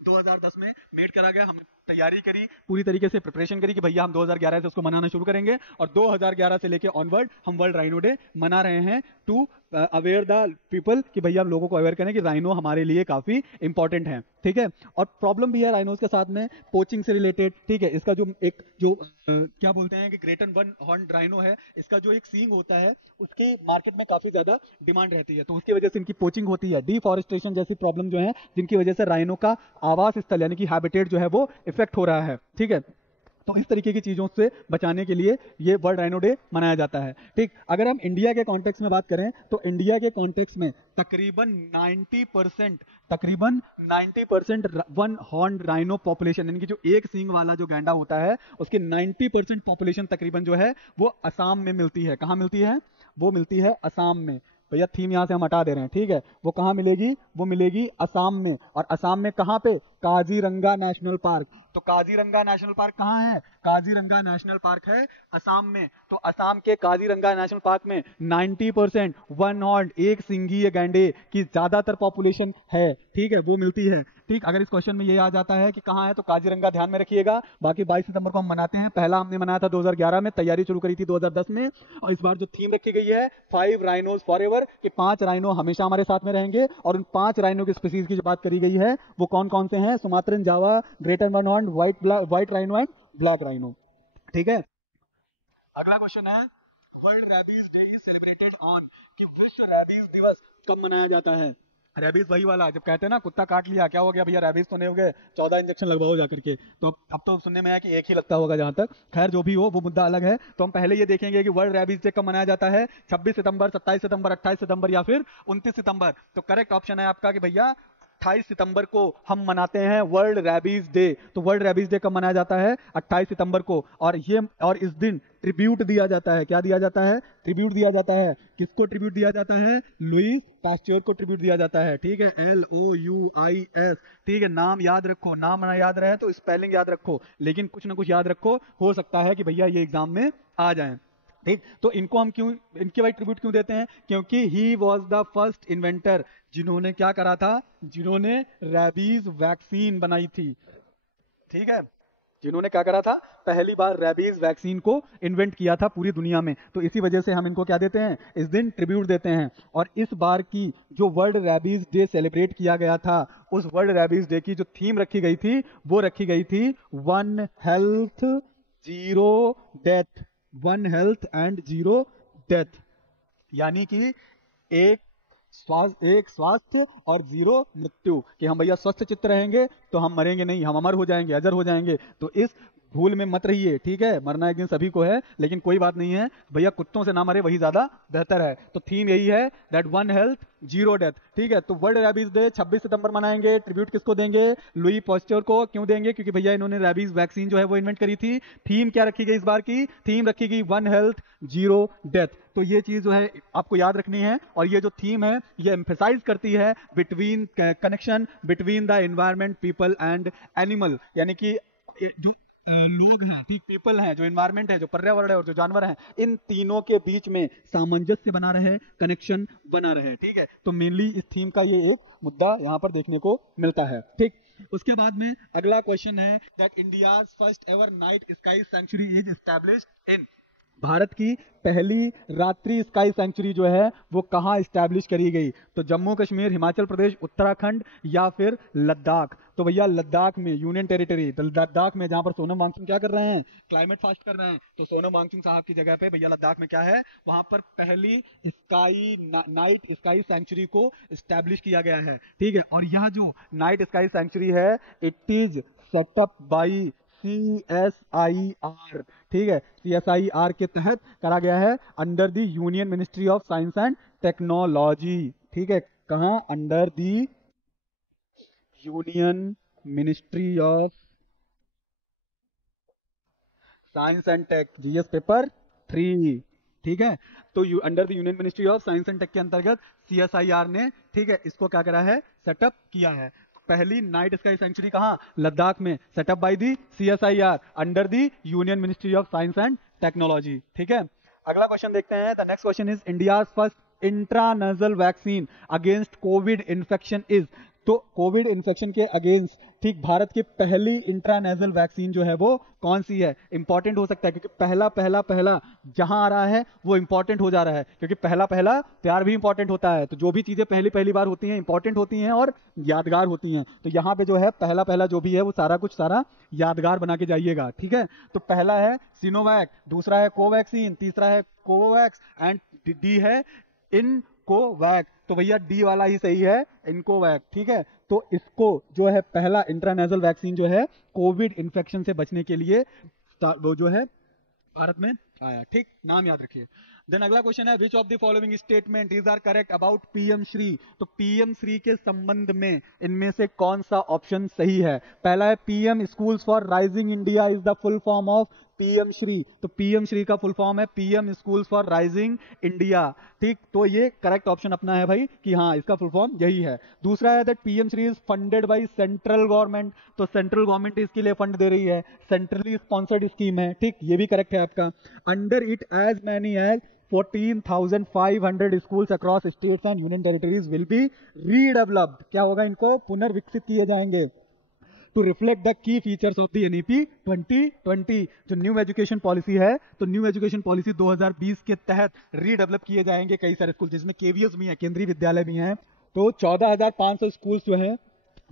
2010 में मेड करा गया, हमने तैयारी करी, पूरी तरीके से प्रिपरेशन करी कि भैया हम 2011 से उसको मनाना शुरू करेंगे, और 2011 से लेके ऑनवर्ड हम वर्ल्ड राइनो डे मना रहे हैं टू अवेयर द पीपल, कि भैया हम लोगों को अवेयर करें कि राइनो हमारे लिए काफी इंपॉर्टेंट है, ठीक है। और प्रॉब्लम भी है राइनोज के साथ में पोचिंग से रिलेटेड, ठीक है। इसका जो एक जो क्या बोलते हैं कि ग्रेटन वन हॉर्न राइनो है, इसका जो एक सींग होता है उसके मार्केट में काफी ज्यादा डिमांड रहती है, तो उसकी वजह से इनकी पोचिंग होती है, डिफॉरेस्टेशन जैसी प्रॉब्लम जो है, जिनकी वजह से राइनो का आवास स्थल यानी कि हैबिटेट जो है वो इफेक्ट हो रहा है, ठीक है। तो इस तरीके की चीजों से बचाने के लिए ये वर्ल्ड राइनो डे मनाया जाता है, ठीक। अगर हम इंडिया के कॉन्टेक्स्ट में बात करें तो इंडिया के कॉन्टेक्स्ट में तकरीबन 90% वन हॉर्न राइनो पॉपुलेशन, यानी कि जो एक सींग वाला जो गैंडा होता है उसकी 90% पॉपुलेशन तकरीबन जो है वो असम में मिलती है। कहाँ मिलती है, वो मिलती है असम में। भैया थीम यहां से हम हटा दे रहे हैं, ठीक है। वो कहाँ मिलेगी, वो मिलेगी असम में, और असम में कहाँ पे, काजीरंगा नेशनल पार्क। तो काजीरंगा नेशनल पार्क कहाँ है, काजीरंगा नेशनल पार्क है असम में। तो असम के काजीरंगा नेशनल पार्क में 90% वन हॉर्न एक सिंगीय गैंडे की ज्यादातर पॉपुलेशन है, ठीक है, वो मिलती है, ठीक। अगर इस क्वेश्चन में ये आ जाता है कि कहाँ है तो काजीरंगा ध्यान में रखिएगा। बाकी 22 सितंबर को हम मनाते हैं, पहला हमने मनाया था 2011 में, तैयारी शुरू करी थी 2010 में, और इस बार जो थीम रखी गई है 5 राइनोज फॉरएवर, कि 5 राइनो हमेशा हमारे साथ में रहेंगे, और उन 5 राइनो की स्पीसीज की जो बात करी गई है वो कौन कौन से हैं, Sumatran, Java, Grattan one horn, white rhino and black rhino, ठीक है। अगला क्वेश्चन है, world rabies day is celebrated on, कि विश्व रैबीज दिवस कब मनाया जाता है। रैबीज वही वाला जब कहते हैं ना कुत्ता काट लिया, क्या हो गया भैया, रैबीज तो नहीं हो गए, 14 इंजेक्शन लगवाओ जाकर के। तो अब तो सुनने में आया कि एक ही लगता होगा जहां तक, खैर जो भी हो वो मुद्दा अलग है। तो हम पहले ये देखेंगे कि वर्ल्ड रैबीज डे कब मनाया जाता है, 26 सितंबर, 27 सितंबर, 28 सितंबर या फिर 29 सितंबर। तो करेक्ट ऑप्शन है आपका कि भैया 28 सितंबर को हम मनाते हैं वर्ल्ड रैबीज डे। तो वर्ल्ड रैबीज डे कब मनाया जाता है, 28 सितंबर को। और इस दिन ट्रिब्यूट दिया जाता है, क्या दिया जाता है, ट्रिब्यूट दिया जाता है। किसको ट्रिब्यूट दिया जाता है, लुईस पास्चर को ट्रिब्यूट दिया जाता है, ठीक है, LOUIS, ठीक है। नाम याद रखो, नाम ना याद रहे तो स्पेलिंग याद रखो, लेकिन कुछ ना कुछ याद रखो, हो सकता है कि भैया ये एग्जाम में आ जाए, ठीक। तो इनको हम क्यों, इनके भाई ट्रिब्यूट क्यों देते हैं, क्योंकि he was the first inventor, जिन्होंने क्या करा था, जिन्होंने रैबीज वैक्सीन बनाई थी, ठीक है। जिन्होंने क्या करा था, पहली बार रैबीज वैक्सीन को इन्वेंट किया था पूरी दुनिया में। तो इसी वजह से हम इनको क्या देते हैं, इस दिन ट्रिब्यूट देते हैं। और इस बार की जो वर्ल्ड रैबीज डे सेलिब्रेट किया गया था, उस वर्ल्ड रैबीज डे की जो थीम रखी गई थी वो रखी गई थी one health zero death, one health and zero death, यानी कि एक स्वास्थ्य और जीरो मृत्यु, कि हम भैया स्वस्थ चित्त रहेंगे तो हम मरेंगे नहीं, हम अमर हो जाएंगे, अजर हो जाएंगे। तो इस भूल में मत रहिए, ठीक है। मरना एक दिन सभी को है, लेकिन कोई बात नहीं है भैया, कुत्तों से ना मरे वही ज्यादा बेहतर है। तो थीम यही है, that one health zero death, ठीक है। तो वर्ल्ड रैबीज डे 26 सितंबर मनाएंगे। ट्रिब्यूट किसको देंगे, लुई पास्चर को। क्यों देंगे, क्योंकि भैया इन्होंने रैबीज वैक्सीन जो है वो इन्वेंट करी थी। थीम क्या रखी गई इस बार की, थीम रखी गई वन हेल्थ जीरो डेथ। तो ये चीज जो है आपको याद रखनी है, और ये जो थीम है ये एम्फेसाइज करती है between connection between the environment, people and animal, यानी कि जो लोग हैं, ठीक, पीपल हैं, जो एनवायरमेंट है, जो पर्यावरण है, और जो जानवर हैं, इन तीनों के बीच में सामंजस्य बना रहे, कनेक्शन बना रहे, ठीक है। तो मेनली इस थीम का ये एक मुद्दा यहाँ पर देखने को मिलता है, ठीक। उसके बाद में अगला क्वेश्चन है, that India's first ever night sky sanctuary is established in, Bharat की पहली रात्रि स्काई सेंचुरी जो है वो कहाँ स्टैब्लिश करी गई। तो जम्मू कश्मीर, हिमाचल प्रदेश, उत्तराखंड या फिर लद्दाख। तो भैया लद्दाख में, यूनियन टेरिटरी, तो लद्दाख में जहां पर सोनम वांगचुक क्या कर रहे हैं, क्लाइमेट फास्ट कर रहे हैं। तो सोनम वांगचुक साहब की जगह पे भैया लद्दाख में क्या है, वहां पर पहली नाइट स्काई सेंचुरी को स्टैब्लिश किया गया है, ठीक है। और यह जो नाइट स्काई सेंचुरी है, it is set up by CSIR, ठीक है, CSIR के तहत करा गया है, under the union ministry of science and technology, ठीक है। कहां, under the union ministry of science and tech, GS paper 3, ठीक है। तो under the union ministry of science and tech के अंतर्गत सीएसआईआर ने, ठीक है, इसको क्या करा है, सेटअप किया है। पहली नाइट स्काई सेंचुरी कहाँ, लद्दाख में, setup by the C S I R under the union ministry of science and technology, ठीक है। अगला क्वेश्चन देखते हैं। The next question is India's first intranasal vaccine against covid infection is. तो कोविड इन्फेक्शन के अगेंस्ट, ठीक, भारत की पहली इंट्रानेजल वैक्सीन जो है वो कौन सी है। इंपॉर्टेंट हो सकता है क्योंकि पहला पहला पहला जहां आ रहा है वो इंपॉर्टेंट हो जा रहा है, क्योंकि पहला पहला प्यार भी इंपॉर्टेंट होता है। तो जो भी चीजें पहली पहली बार होती हैं इंपॉर्टेंट होती हैं और यादगार होती हैं। तो यहाँ पे जो है पहला पहला जो भी है वो सारा कुछ सारा यादगार बना के जाइएगा, ठीक है। तो पहला है सिनोवैक, दूसरा है कोवैक्सीन, तीसरा है कोवैक्स एंड डी है इनकोवैक। तो भैया डी वाला ही सही है, इनकोवैक, ठीक है। तो इसको जो है पहला इंट्रानेजल वैक्सीन जो है कोविड इन्फेक्शन से बचने के लिए वो जो है भारत में आया, ठीक, नाम याद रखिए। देन अगला क्वेश्चन है which of the following statement is are correct about PM Shri. तो पीएम श्री के संबंध में इनमें से कौन सा ऑप्शन सही है। पहला है PM schools for rising India is the full form of PM Shri. तो पीएम श्री का फुल फॉर्म है PM schools for rising India, ठीक। तो ये करेक्ट ऑप्शन अपना है भाई कि हाँ इसका फुल फॉर्म यही है। दूसरा है that PM Shri is funded by central government. तो सेंट्रल गवर्नमेंट इसके लिए फंड दे रही है, सेंट्रली स्पॉन्सर्ड स्कीम है, ठीक, ये भी करेक्ट है आपका। Under it as many as 14,500 schools across states and union territories will be redeveloped। क्या होगा, इनको पुनर्विकसित किए जाएंगे to reflect the key features of the NEP 2020। जो न्यू एजुकेशन पॉलिसी है, तो न्यू एजुकेशन पॉलिसी 2020 के तहत रीडेवलप किए जाएंगे कई सारे स्कूल, जिसमें केवीएस भी है, केंद्रीय विद्यालय भी हैं। तो 14,500 स्कूल्स जो है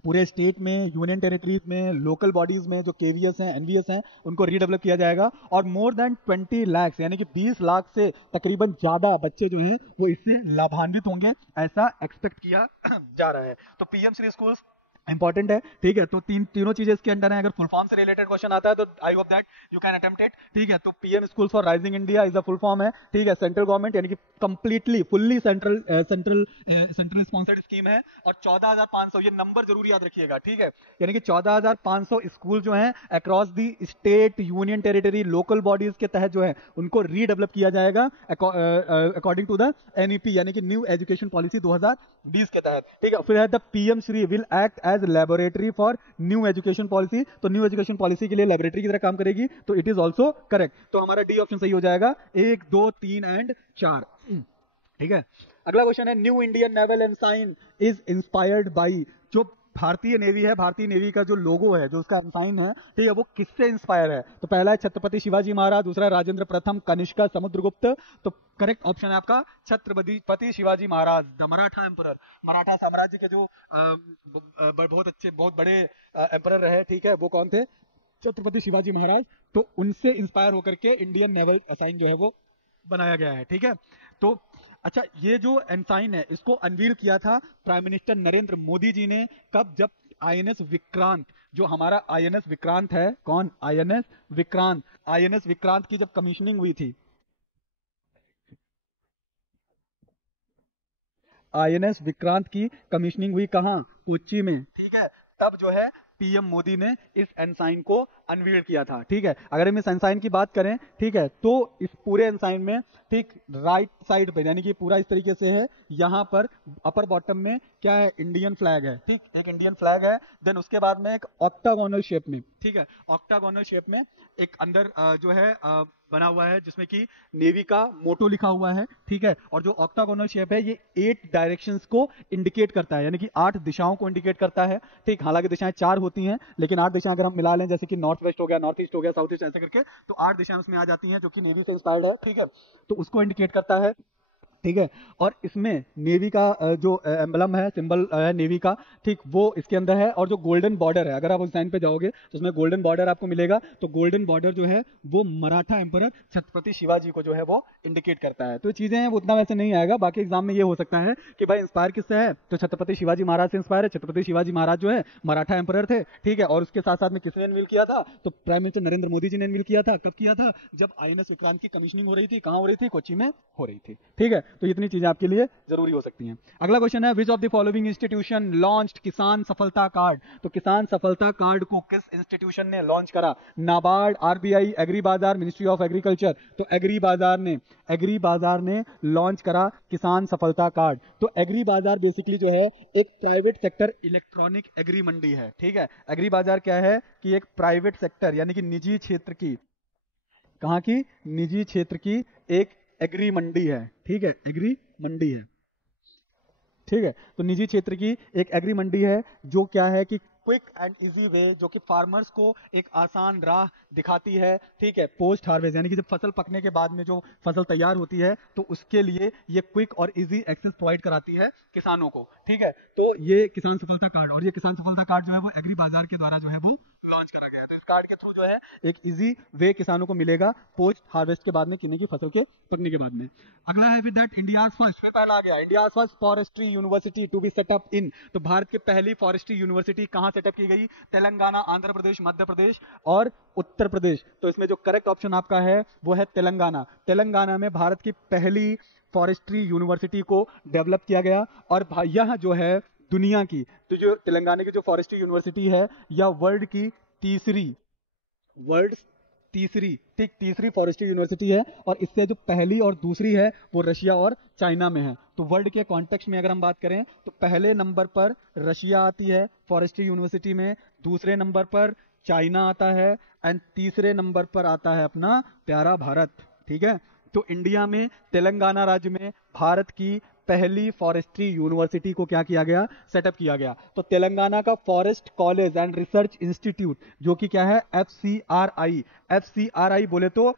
पूरे स्टेट में, यूनियन टेरिटरीज में, लोकल बॉडीज में जो केवीएस हैं, एनवीएस हैं, उनको रीडेवलप किया जाएगा। और मोर देन 20 लाख यानी कि 20 लाख से तकरीबन ज्यादा बच्चे जो हैं वो इससे लाभान्वित होंगे, ऐसा एक्सपेक्ट किया जा रहा है। तो पीएम श्री स्कूल्स इंपॉर्टेंट है, ठीक है। तो तीनों चीजें इसके अंदर है। अगर फुल फॉर्म से रिलेटेड क्वेश्चन आता है तो I hope that you can attempt it, ठीक है। तो PM school for rising India is the full form है, ठीक है। सेंट्रल गवर्नमेंट यानी कि completely fully central sponsored scheme है। और 14,500 ये नंबर जरूर याद रखिएगा, ठीक है। यानी कि 14,500 स्कूल जो हैं across the state, union territory, local bodies के तहत जो है उनको रीडेवलप किया जाएगा अकॉर्डिंग टू द एनईपी यानी कि न्यू एजुकेशन पॉलिसी 2020 के तहत, ठीक है। फिर है the PM Shri will act as laboratory for new education policy. तो न्यू एजुकेशन पॉलिसी के लिए लेबोरेटरी की तरह काम करेगी, तो इट इज ऑल्सो करेक्ट। तो हमारा डी ऑप्शन सही हो जाएगा, 1, 2, 3 एंड 4, ठीक है। अगला क्वेश्चन है new Indian naval ensign is inspired by. जो भारतीय नेवी है, भारतीय नेवी का जो लोगो है, जो उसका एनसाइन है, ठीक है, वो किससे इंस्पायर है। तो पहला है छत्रपति शिवाजी महाराज, दूसरा है राजेंद्र प्रथम, कनिष्का, समुद्रगुप्त। तो करेक्ट ऑप्शन है आपका छत्रपति शिवाजी महाराज, द मराठा एम्परर। मराठा साम्राज्य के जो बहुत अच्छे, बहुत बड़े एम्परर रहे, ठीक है, वो कौन थे, छत्रपति शिवाजी महाराज। तो उनसे इंस्पायर होकर के इंडियन नेवल असाइन जो है वो बनाया गया है, ठीक है। तो अच्छा, ये जो एनसाइन है इसको अनवील किया था प्राइम मिनिस्टर नरेंद्र मोदी जी ने, कब, जब आईएनएस विक्रांत, जो हमारा आईएनएस विक्रांत है, कौन, आईएनएस विक्रांत, आईएनएस विक्रांत की जब कमीशनिंग हुई थी, आईएनएस विक्रांत की कमीशनिंग हुई कहां, कोच्चि में, ठीक है। तब जो है पीएम मोदी ने इस एनसाइन को अनवील किया था, ठीक है। अगर हम इस एनसाइन की बात करें, ठीक है, तो इस पूरे एनसाइन में, ठीक, राइट साइड पे यानी कि पूरा इस तरीके से है, यहां पर अपर बॉटम में क्या है, इंडियन फ्लैग है, ठीक, एक इंडियन फ्लैग है। देन उसके बाद में एक ऑक्टागोनल शेप में, ठीक है, ऑक्टागोनल शेप में एक अंदर जो है बना हुआ है जिसमें कि नेवी का मोटो लिखा हुआ है, ठीक है। और जो ऑक्टागोनल शेप है ये 8 डायरेक्शंस को इंडिकेट करता है, यानी कि 8 दिशाओं को इंडिकेट करता है, ठीक। हालांकि दिशाएं 4 होती हैं, लेकिन 8 दिशाएं अगर हम मिला लें, जैसे कि नॉर्थ वेस्ट हो गया, नॉर्थ ईस्ट हो गया, साउथ ईस्ट, ऐसे करके, तो 8 दिशाएं उसमें आ जाती हैं जो कि नेवी से इंस्पायर्ड है, ठीक है। तो उसको इंडिकेट करता है, ठीक है। और इसमें नेवी का जो एम्बलम है, सिंबल है नेवी का, ठीक, वो इसके अंदर है। और जो गोल्डन बॉर्डर है, अगर आप उस साइन पे जाओगे तो उसमें गोल्डन बॉर्डर आपको मिलेगा। तो गोल्डन बॉर्डर जो है वो मराठा एम्परर छत्रपति शिवाजी को जो है वो इंडिकेट करता है। तो चीजें हैं वो उतना वैसे नहीं आएगा, बाकी एग्जाम में ये हो सकता है कि भाई इंस्पायर किससे है, तो छत्रपति शिवाजी महाराज से इंस्पायर है। छत्रपति शिवाजी महाराज जो है मराठा एम्परर थे, ठीक है। और उसके साथ साथ में किसने अनवील किया था, तो प्राइम मिनिस्टर नरेंद्र मोदी जी ने अनवील किया था। कब किया था, जब आईएनएस विक्रांत की कमीशनिंग हो रही थी, कहां हो रही थी, कोच्चि में हो रही थी, ठीक है। तो इतनी चीजें आपके लिए जरूरी हो सकती हैं। अगला क्वेश्चन है, which of the following institution launched किसान सफलता कार्ड। तो किसान सफलता कार्ड को किस इंस्टीट्यूशन ने लॉन्च करा? नाबार्ड, आरबीआई, एग्री बाजार, मिनिस्ट्री ऑफ एग्रीकल्चर। तो एग्री बाजार ने लॉन्च करा किसान सफलता कार्ड। तो एग्री बाजार बेसिकली जो है एक प्राइवेट सेक्टर इलेक्ट्रॉनिक एग्री मंडी है। ठीक है, एग्री बाजार क्या है कि एक प्राइवेट सेक्टर यानी कि निजी क्षेत्र की, कहाँ की? निजी क्षेत्र की एक एग्री मंडी है। ठीक है, एग्री मंडी है। ठीक है, तो निजी क्षेत्र की एक एग्री मंडी है जो क्या है कि क्विक एंड इजी वे, जो कि फार्मर्स को एक आसान राह दिखाती है। ठीक है, पोस्ट हार्वेस्ट यानी कि जब फसल पकने के बाद में जो फसल तैयार होती है तो उसके लिए ये क्विक और इजी एक्सेस प्रोवाइड कराती है किसानों को। ठीक है, तो ये किसान सफलता कार्ड, और ये किसान सफलता कार्ड जो है वो एग्री बाजार के द्वारा जो है वो लॉन्च करा गया है। तो इस कार्ड के थ्रू जो है एक इजी वे किसानों को मिलेगा पोस्ट हार्वेस्ट के बाद में, किन्हीं की फसल के पकने के बाद में। अगला है विद दैट इंडियाज फर्स्ट, पहला आ गया India's first forestry university to be setup in. तो भारत की पहली फॉरेस्ट्री यूनिवर्सिटी कहां सेटअप की गई? तेलंगाना, आंध्र प्रदेश, मध्य प्रदेश और उत्तर प्रदेश। तो इसमें जो करेक्ट ऑप्शन आपका है वो है तेलंगाना। तेलंगाना में भारत की पहली फॉरेस्ट्री यूनिवर्सिटी को डेवलप किया गया। और यह जो है दुनिया की, तो जो तेलंगाना की जो फॉरेस्ट्री यूनिवर्सिटी है या वर्ल्ड की तीसरी फॉरेस्ट्री यूनिवर्सिटी है। और इससे जो पहली और दूसरी है वो रशिया और चाइना में है। तो वर्ल्ड के कॉन्टेक्स्ट में अगर हम बात करें तो पहले नंबर पर रशिया आती है फॉरेस्ट्री यूनिवर्सिटी में, दूसरे नंबर पर चाइना आता है एंड तीसरे नंबर पर आता है अपना प्यारा भारत। ठीक है, तो इंडिया में तेलंगाना राज्य में भारत की पहली फॉरेस्ट्री यूनिवर्सिटी को क्या किया गया? सेटअप किया गया। तो तेलंगाना का forest college and research institute, जो कि क्या है? एफसीआरआई बोले तो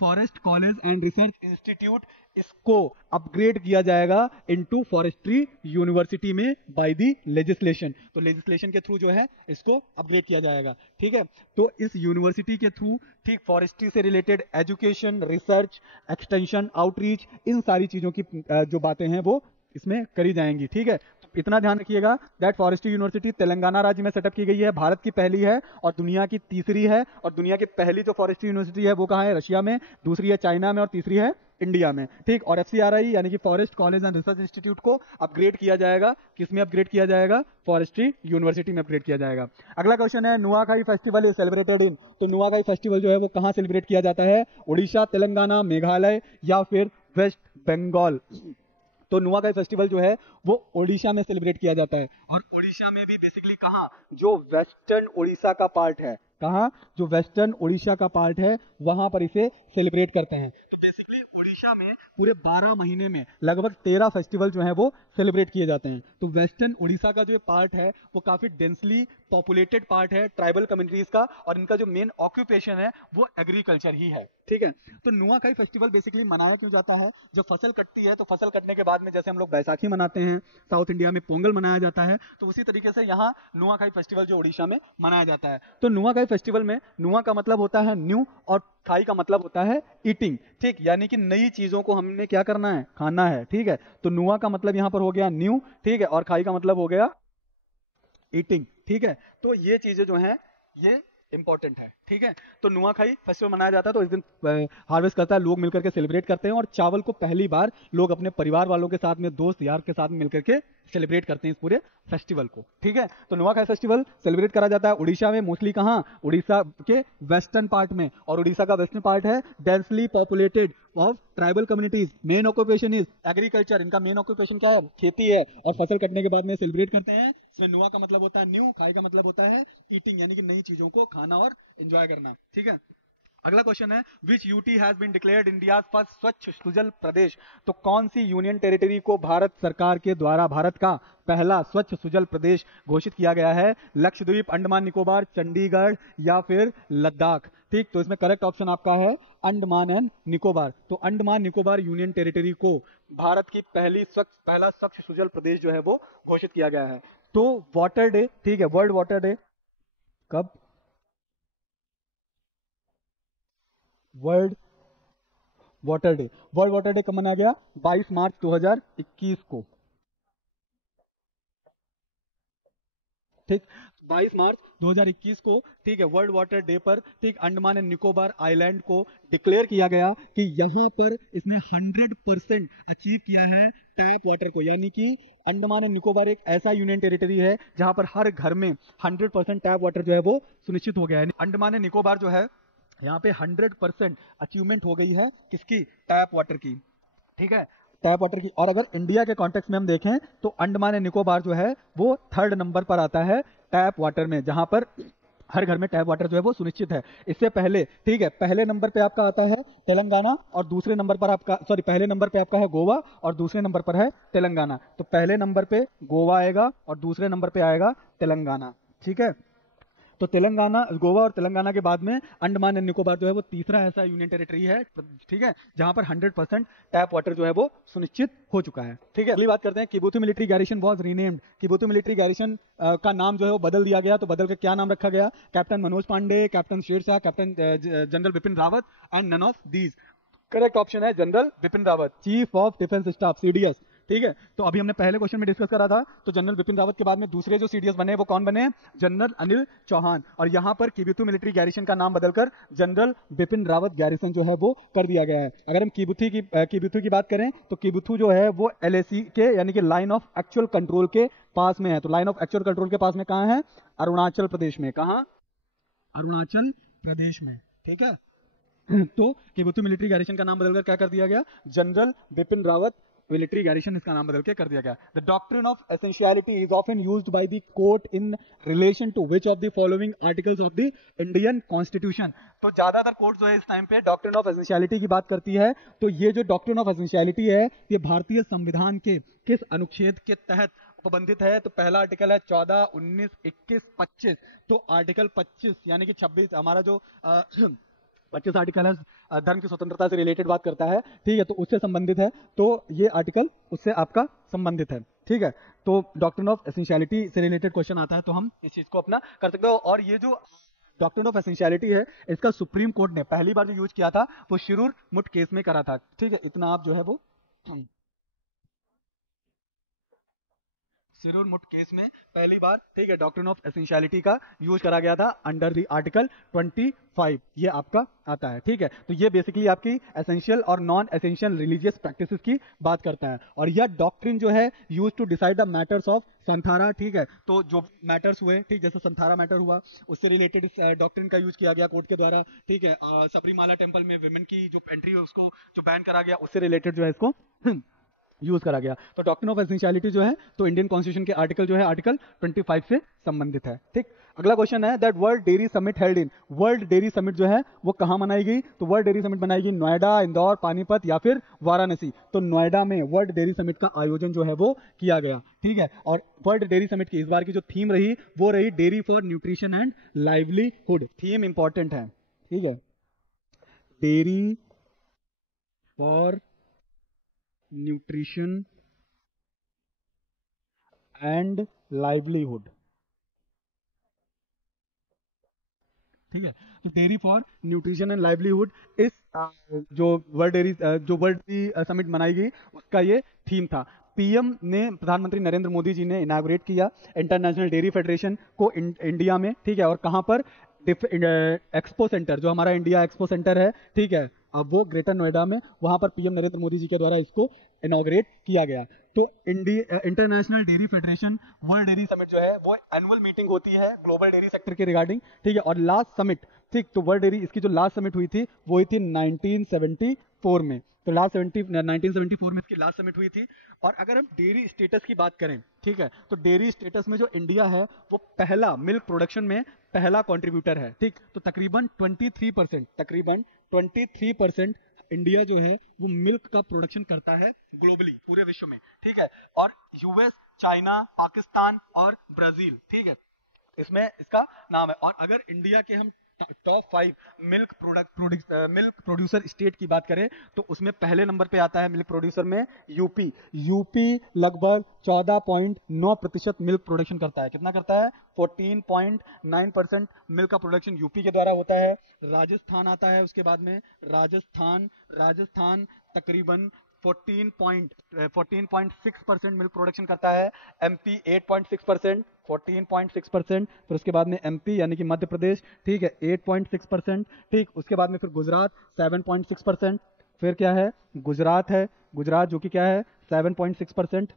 forest college and research institute, इसको अपग्रेड किया जाएगा इनटू फॉरेस्ट्री यूनिवर्सिटी में बाय द लेजिस्लेशन। तो लेजिस्लेशन के थ्रू जो है इसको अपग्रेड किया जाएगा। ठीक है, तो इस यूनिवर्सिटी के थ्रू ठीक फॉरेस्ट्री से related education, research, extension, outreach, इन सारी चीजों की जो बातें हैं वो इसमें करी जाएंगी। ठीक है, तो इतना ध्यान रखिएगा दैट फॉरेस्ट्री यूनिवर्सिटी तेलंगाना राज्य में सेटअप की गई है, भारत की पहली है और दुनिया की तीसरी है। और दुनिया की पहली जो फॉरेस्ट्री यूनिवर्सिटी है वो कहाँ है? रशिया में, दूसरी है चाइना में और तीसरी है इंडिया में। ठीक, और एफसीआरआई यानी कि forest college and research institute को अपग्रेड किया जाएगा। किसमें अपग्रेड किया जाएगा? फॉरेस्ट्री यूनिवर्सिटी में अपग्रेड किया जाएगा। अगला क्वेश्चन है, Nuakhai festival is celebrated in. तो नुआखाई फेस्टिवल जो है वो कहां सेलिब्रेट किया जाता है? उड़ीसा, तेलंगाना, मेघालय या फिर वेस्ट बंगाल। तो नुआखाई फेस्टिवल जो है वो ओडिशा में सेलिब्रेट किया जाता है। और ओडिशा में भी बेसिकली कहां? जो वेस्टर्न ओडिशा का पार्ट है, कहां? जो वेस्टर्न ओडिशा का पार्ट है वहां पर इसे सेलिब्रेट करते हैं। तो बेसिकली ओडिशा में पूरे 12 महीने में लगभग 13 फेस्टिवल जो है वो सेलिब्रेट किए जाते हैं। तो वेस्टर्न ओडिशा का जो पार्ट है वो काफी डेंसली पॉपुलेटेड पार्ट है ट्राइबल कम्युनिटीज का, और इनका जो मेन ऑक्यूपेशन है वो एग्रीकल्चर ही है। ठीक है, तो नुआखाई फेस्टिवल बेसिकली मनाया क्यों जाता है? जब फसल कटती है तो फसल कटने के बाद में जैसे हम लोग बैसाखी मनाते हैं, साउथ इंडिया में पोंगल मनाया जाता है, तो उसी तरीके से यहाँ नुआखाई फेस्टिवल जो उड़ीसा में मनाया जाता है। तो नुआखाई फेस्टिवल में नुआ का मतलब होता है न्यू और खाई का मतलब होता है ईटिंग। ठीक, यानी कि नई चीजों को हमने क्या करना है? खाना है। ठीक है, तो नुआ का मतलब यहाँ पर हो गया न्यू, ठीक है, और खाई का मतलब हो गया ईटिंग। ठीक है, तो ये चीजें जो हैं ये इंपॉर्टेंट है। ठीक है, तो नुआखाई फेस्टिवल मनाया जाता है, तो इस दिन हार्वेस्ट करता है, लोग मिलकर के सेलिब्रेट करते हैं और चावल को पहली बार लोग अपने परिवार वालों के साथ में, दोस्त यार के साथ मिलकर के सेलिब्रेट करते हैं इस पूरे फेस्टिवल को। ठीक है, तो नुआखाई फेस्टिवल सेलिब्रेट करा जाता है उड़ीसा में, मोस्टली कहां? उड़ीसा के वेस्टर्न पार्ट में। और उड़ीसा का वेस्टर्न पार्ट है densely populated of tribal communities. Main occupation is agriculture, इनका मेन ऑक्यूपेशन क्या है? खेती है। और फसल कटने के बाद में सेलिब्रेट करते हैं। इसमें नुआ का मतलब होता है न्यू, खाई का मतलब होता है ईटिंग, यानी कि नई चीजों को खाना और एंजॉय करना। ठीक है, अगला क्वेश्चन है, which U T has been declared India first Swachh Sujal प्रदेश। तो कौन सी यूनियन टेरिटरी को भारत सरकार के द्वारा भारत का पहला स्वच्छ सुजल प्रदेश घोषित किया गया है? लक्षद्वीप, अंडमान निकोबार, चंडीगढ़ या फिर लद्दाख। ठीक, तो इसमें करेक्ट ऑप्शन आपका है अंडमान एंड निकोबार। तो अंडमान निकोबार यूनियन टेरिटरी को भारत की पहला स्वच्छ सुजल प्रदेश जो है वो घोषित किया गया है। तो वाटर डे, ठीक है, वर्ल्ड वाटर डे कब? वर्ल्ड वाटर डे कब मनाया गया? 22 मार्च 2021 को। ठीक, 22 मार्च 2021 को, ठीक है, वर्ल्ड वाटर डे पर, ठीक, अंडमान एंड निकोबार आइलैंड को डिक्लेयर किया गया कि यहाँ पर इसने 100% अचीव किया है टैप वाटर को, यानी कि अंडमान एंड निकोबार एक ऐसा यूनियन टेरिटरी है जहां पर हर घर में 100% टैप वाटर जो है वो सुनिश्चित हो गया है। अंडमान एंड निकोबार जो है यहाँ पे 100% अचीवमेंट हो गई है किसकी, टैप वाटर की, ठीक है, टैप वाटर की। और अगर इंडिया के कॉन्टेक्स्ट में हम देखें तो अंडमान एंड निकोबार जो है वो 3rd नंबर पर आता है टैप वाटर में, जहां पर हर घर में टैप वाटर जो है वो सुनिश्चित है। इससे पहले, ठीक है, पहले नंबर पे आपका आता है तेलंगाना और दूसरे नंबर पर आपका, सॉरी, पहले नंबर पे आपका है गोवा और दूसरे नंबर पर है तेलंगाना। तो पहले नंबर पे गोवा आएगा और दूसरे नंबर पे आएगा तेलंगाना, ठीक है। तो तेलंगाना, गोवा और तेलंगाना के बाद में अंडमान एंड निकोबार जो है वो तीसरा ऐसा यूनियन टेरिटरी है, ठीक है, जहां पर 100% टैप वाटर जो है वो सुनिश्चित हो चुका है, ठीक है। अगली बात करते हैं, Kibithu military garrison was renamed. Kibithu military garrison का नाम जो है वो बदल दिया गया। तो बदल के क्या नाम रखा गया, captain Manoj Pande, captain Shershah, captain general Bipin Rawat and none of these. Correct option है general Bipin Rawat, chief of defence staff, C D S, ठीक है। तो अभी हमने पहले क्वेश्चन में डिस्कस करा था, तो जनरल बिपिन रावत के बाद में दूसरे जो सीडीएस बने वो कौन बने, जनरल अनिल चौहान। और यहाँ पर किबुथु मिलिट्री गैरिसन का नाम बदलकर जनरल बिपिन रावत गैरिसन जो है वो कर दिया गया है। अगर हम किबुथु की बात करें तो किबुथु जो है वो एलएसी के, यानी कि लाइन ऑफ एक्चुअल कंट्रोल के पास में है। तो लाइन ऑफ एक्चुअल कंट्रोल के पास में कहाँ है, अरुणाचल प्रदेश में। कहाँ, अरुणाचल प्रदेश में, ठीक है। तो किबुथु मिलिट्री गैरिसन का नाम बदलकर क्या कर दिया गया, general Bipin Rawat military garrison इसका नाम बदल के कर दिया गया। The doctrine of essentiality is often used by the court in relation to which of the following articles of the Indian constitution. तो ज्यादातर कोर्ट जो है इस टाइम पे डॉक्ट्रिन ऑफ एसेंशियलिटी की बात करती है। तो ये जो डॉक्ट्रिन ऑफ एसेंशियलिटी है ये भारतीय संविधान के किस अनुच्छेद के तहत उपबंधित है। तो पहला आर्टिकल है 14, 19, 21, 25। तो आर्टिकल 25 यानी कि 26 हमारा जो 25 आर्टिकल है धर्म की स्वतंत्रता से रिलेटेड बात करता है, ठीक है, तो उससे संबंधित है। तो ये आर्टिकल उससे आपका संबंधित है, ठीक है। तो डॉक्ट्रिन ऑफ एसेंशियलिटी से रिलेटेड क्वेश्चन आता है तो हम इस चीज को अपना कर सकते हो। और ये जो डॉक्ट्रिन ऑफ एसेंशियलिटी है इसका सुप्रीम कोर्ट ने पहली बार जो यूज किया था वो शिरूर मुट केस में करा था, ठीक है। इतना आप जो है वो सिरुर मुट केस में पहली बार, ठीक है, डॉक्ट्रिन ऑफ एसेंशियलिटी का यूज करा गया था अंडर द आर्टिकल 25, ये आपका आता है, ठीक है। तो ये बेसिकली आपकी एसेंशियल और नॉन एसेंशियल रिलीजियस प्रैक्टिसेस की बात करता है। और यह डॉक्ट्रिन जो है used to decide the matters of santhara, ठीक है। तो जो मैटर्स हुए, ठीक, जैसे संथारा मैटर हुआ उससे रिलेटेड इस डॉक्ट्रिन का यूज किया गया कोर्ट के द्वारा, ठीक है। सबरीमाला टेम्पल में विमेन की जो एंट्री है उसको जो बैन करा गया उससे रिलेटेड जो है इसको यूज करा गया। तो डॉक्ट्रिन ऑफ एसेंशियलिटी जो है तो इंडियन कॉन्स्टिट्यूशन के आर्टिकल जो है आर्टिकल 25 से संबंधित है, ठीक। अगला क्वेश्चन है that world dairy summit held in, world dairy summit जो है वो कहां मनाई गई। तो वर्ल्ड डेयरी समिट मनाई गई नोएडा, इंदौर, पानीपत या फिर वाराणसी। तो नोएडा में वर्ल्ड डेयरी समिट का आयोजन जो है वो किया गया, ठीक है। और वर्ल्ड डेयरी समिट की इस बार की जो थीम रही वो रही dairy for nutrition and livelihood. Theme important है, ठीक है, dairy for nutrition and livelihood, ठीक है। तो dairy for nutrition and livelihood इस जो वर्ल्ड समिट मनाई गई उसका ये थीम था। पीएम ने, प्रधानमंत्री नरेंद्र मोदी जी ने इनॉग्रेट किया इंटरनेशनल डेयरी फेडरेशन को इंडिया में, ठीक है। और कहां पर, एक्सपो सेंटर, जो हमारा इंडिया एक्सपो सेंटर है, ठीक है, अब वो ग्रेटर नोएडा में, वहां पर पीएम नरेंद्र मोदी जी के द्वारा इसको इनॉग्रेट किया गया। तो international dairy federation world dairy summit जो है वो एनुअल मीटिंग होती है ग्लोबल डेयरी सेक्टर के रिगार्डिंग, ठीक है। और लास्ट समिट, ठीक, तो वर्ल्ड डेयरी इसकी जो लास्ट समिट हुई थी वो हुई थी 1974 में। तो 1974 में इसकी लास्ट समिट हुई थी। और अगर हम डेयरी स्टेटस की बात करें, ठीक है, तो डेयरी स्टेटस में जो इंडिया है वो पहला मिल्क प्रोडक्शन में पहला कंट्रीब्यूटर है, ठीक। तो तकरीबन 23% इंडिया जो है वो मिल्क का प्रोडक्शन करता है ग्लोबली, पूरे विश्व में, ठीक है। और यूएस, चाइना, पाकिस्तान और ब्राजील, ठीक है, इसमें इसका नाम है। और अगर इंडिया के हम टॉप 5 मिल्क प्रोड्यूसर स्टेट की बात करें तो उसमें पहले नंबर पे आता है मिल्क प्रोड्यूसर में यूपी लगभग 14.9% मिल्क प्रोडक्शन करता है। कितना करता है, 14.9% मिल्क का प्रोडक्शन यूपी के द्वारा होता है। राजस्थान आता है उसके बाद में, राजस्थान तकरीबन 14.6% मिल्क प्रोडक्शन करता है, एमपी 8.6%, 14.6%, फिर उसके बाद में एमपी यानी कि मध्य प्रदेश, ठीक है, 8.6%, ठीक, उसके बाद में फिर गुजरात 7.6%, फिर क्या है, गुजरात है, गुजरात जो कि क्या है 7.6%,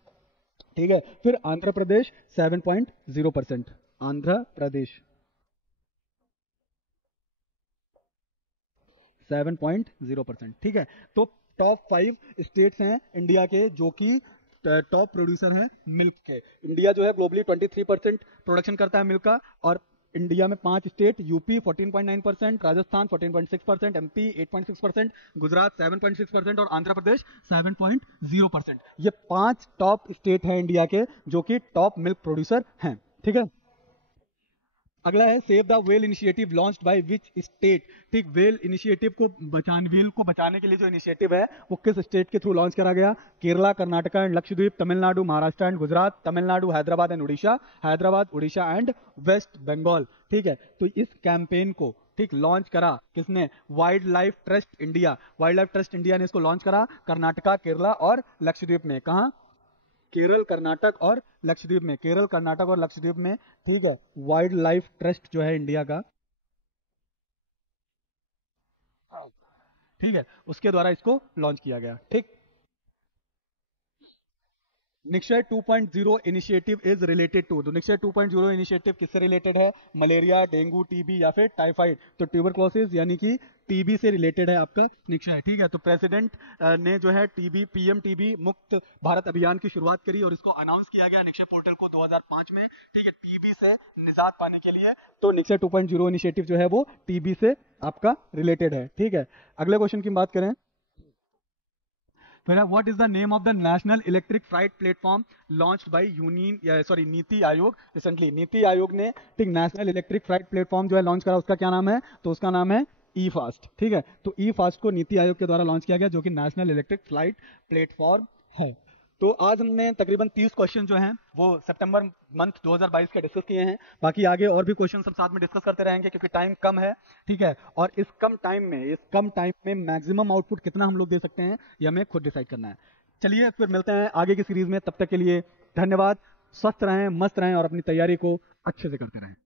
ठीक है, फिर आंध्र प्रदेश 7.0%, आंध्र प्रदेश 7.0%, ठीक है। तो टॉप 5 स्टेट्स हैं इंडिया के जो कि टॉप प्रोड्यूसर हैं मिल्क के। इंडिया जो है ग्लोबली 23% प्रोडक्शन करता है मिल्क का, और इंडिया में 5 state, UP 14.9%, Rajasthan 14.6%, MP 8.6%, Gujarat 7.6% और आंध्र प्रदेश 7.0%। ये 5 टॉप स्टेट हैं इंडिया के जो कि टॉप मिल्क प्रोड्यूसर हैं, ठीक है। अगला है save the whale initiative launched by which state, ठीक, व्हेल इनिशिएटिव को व्हेल को बचाने के लिए जो इनिशिएटिव है वो किस स्टेट के थ्रू लॉन्च करा गया? Kerala, Karnataka and Lakshadweep, Tamil Nadu, Maharashtra and Gujarat, Tamil Nadu, Hyderabad and Orissa, Hyderabad, Orissa and West Bengal, ठीक है। तो इस कैंपेन को, ठीक, लॉन्च करा किसने? Wild life trust India, wild life trust India ने इसको लॉन्च करा कर्नाटका, केरला और लक्षद्वीप में। कहाँ? केरल, कर्नाटक और लक्षद्वीप में, केरल, कर्नाटक और लक्षद्वीप में, ठीक है। वाइल्ड लाइफ ट्रस्ट जो है इंडिया का, ठीक है, उसके द्वारा इसको लॉन्च किया गया, ठीक। Nikshay 2.0 initiative is related to, तो निक्षय 2.0 इनिशिएटिव किससे रिलेटेड है? मलेरिया, डेंगू, टीबी या फिर टाइफाइड, तो ट्यूबरक्लोसिस यानी कि टीबी से रिलेटेड है आपका निक्षय, ठीक है। तो प्रेसिडेंट ने जो है टीबी, पीएम टीबी मुक्त भारत अभियान की शुरुआत करी और इसको अनाउंस किया गया निक्षय पोर्टल को 2005 में, ठीक है, टीबी से निजात पाने के लिए। तो निक्षय 2.0 इनिशिएटिव जो है वो टीबी से आपका रिलेटेड है, ठीक है। अगले क्वेश्चन की बात करें, फिर what is the name of the national electric freight platform launched by NITI Aayog recently? NITI Aayog ने, ठीक, नेशनल इलेक्ट्रिक फ्राइट प्लेटफॉर्म जो है लॉन्च करा, उसका क्या नाम है? तो उसका नाम है ई फास्ट, ठीक है। तो ई फास्ट को नीति आयोग के द्वारा लॉन्च किया गया जो कि नेशनल इलेक्ट्रिक फ्लाइट प्लेटफॉर्म है। तो आज हमने तकरीबन 30 क्वेश्चन जो हैं वो सितंबर मंथ 2022 के डिस्कस किए हैं। बाकी आगे और भी क्वेश्चन सब साथ में डिस्कस करते रहेंगे क्योंकि टाइम कम है, ठीक है। और इस कम टाइम में मैक्सिमम आउटपुट कितना हम लोग दे सकते हैं ये हमें खुद डिसाइड करना है। चलिए फिर मिलते हैं आगे की सीरीज में, तब तक के लिए धन्यवाद। स्वस्थ रहें, मस्त रहें और अपनी तैयारी को अच्छे से करते रहें।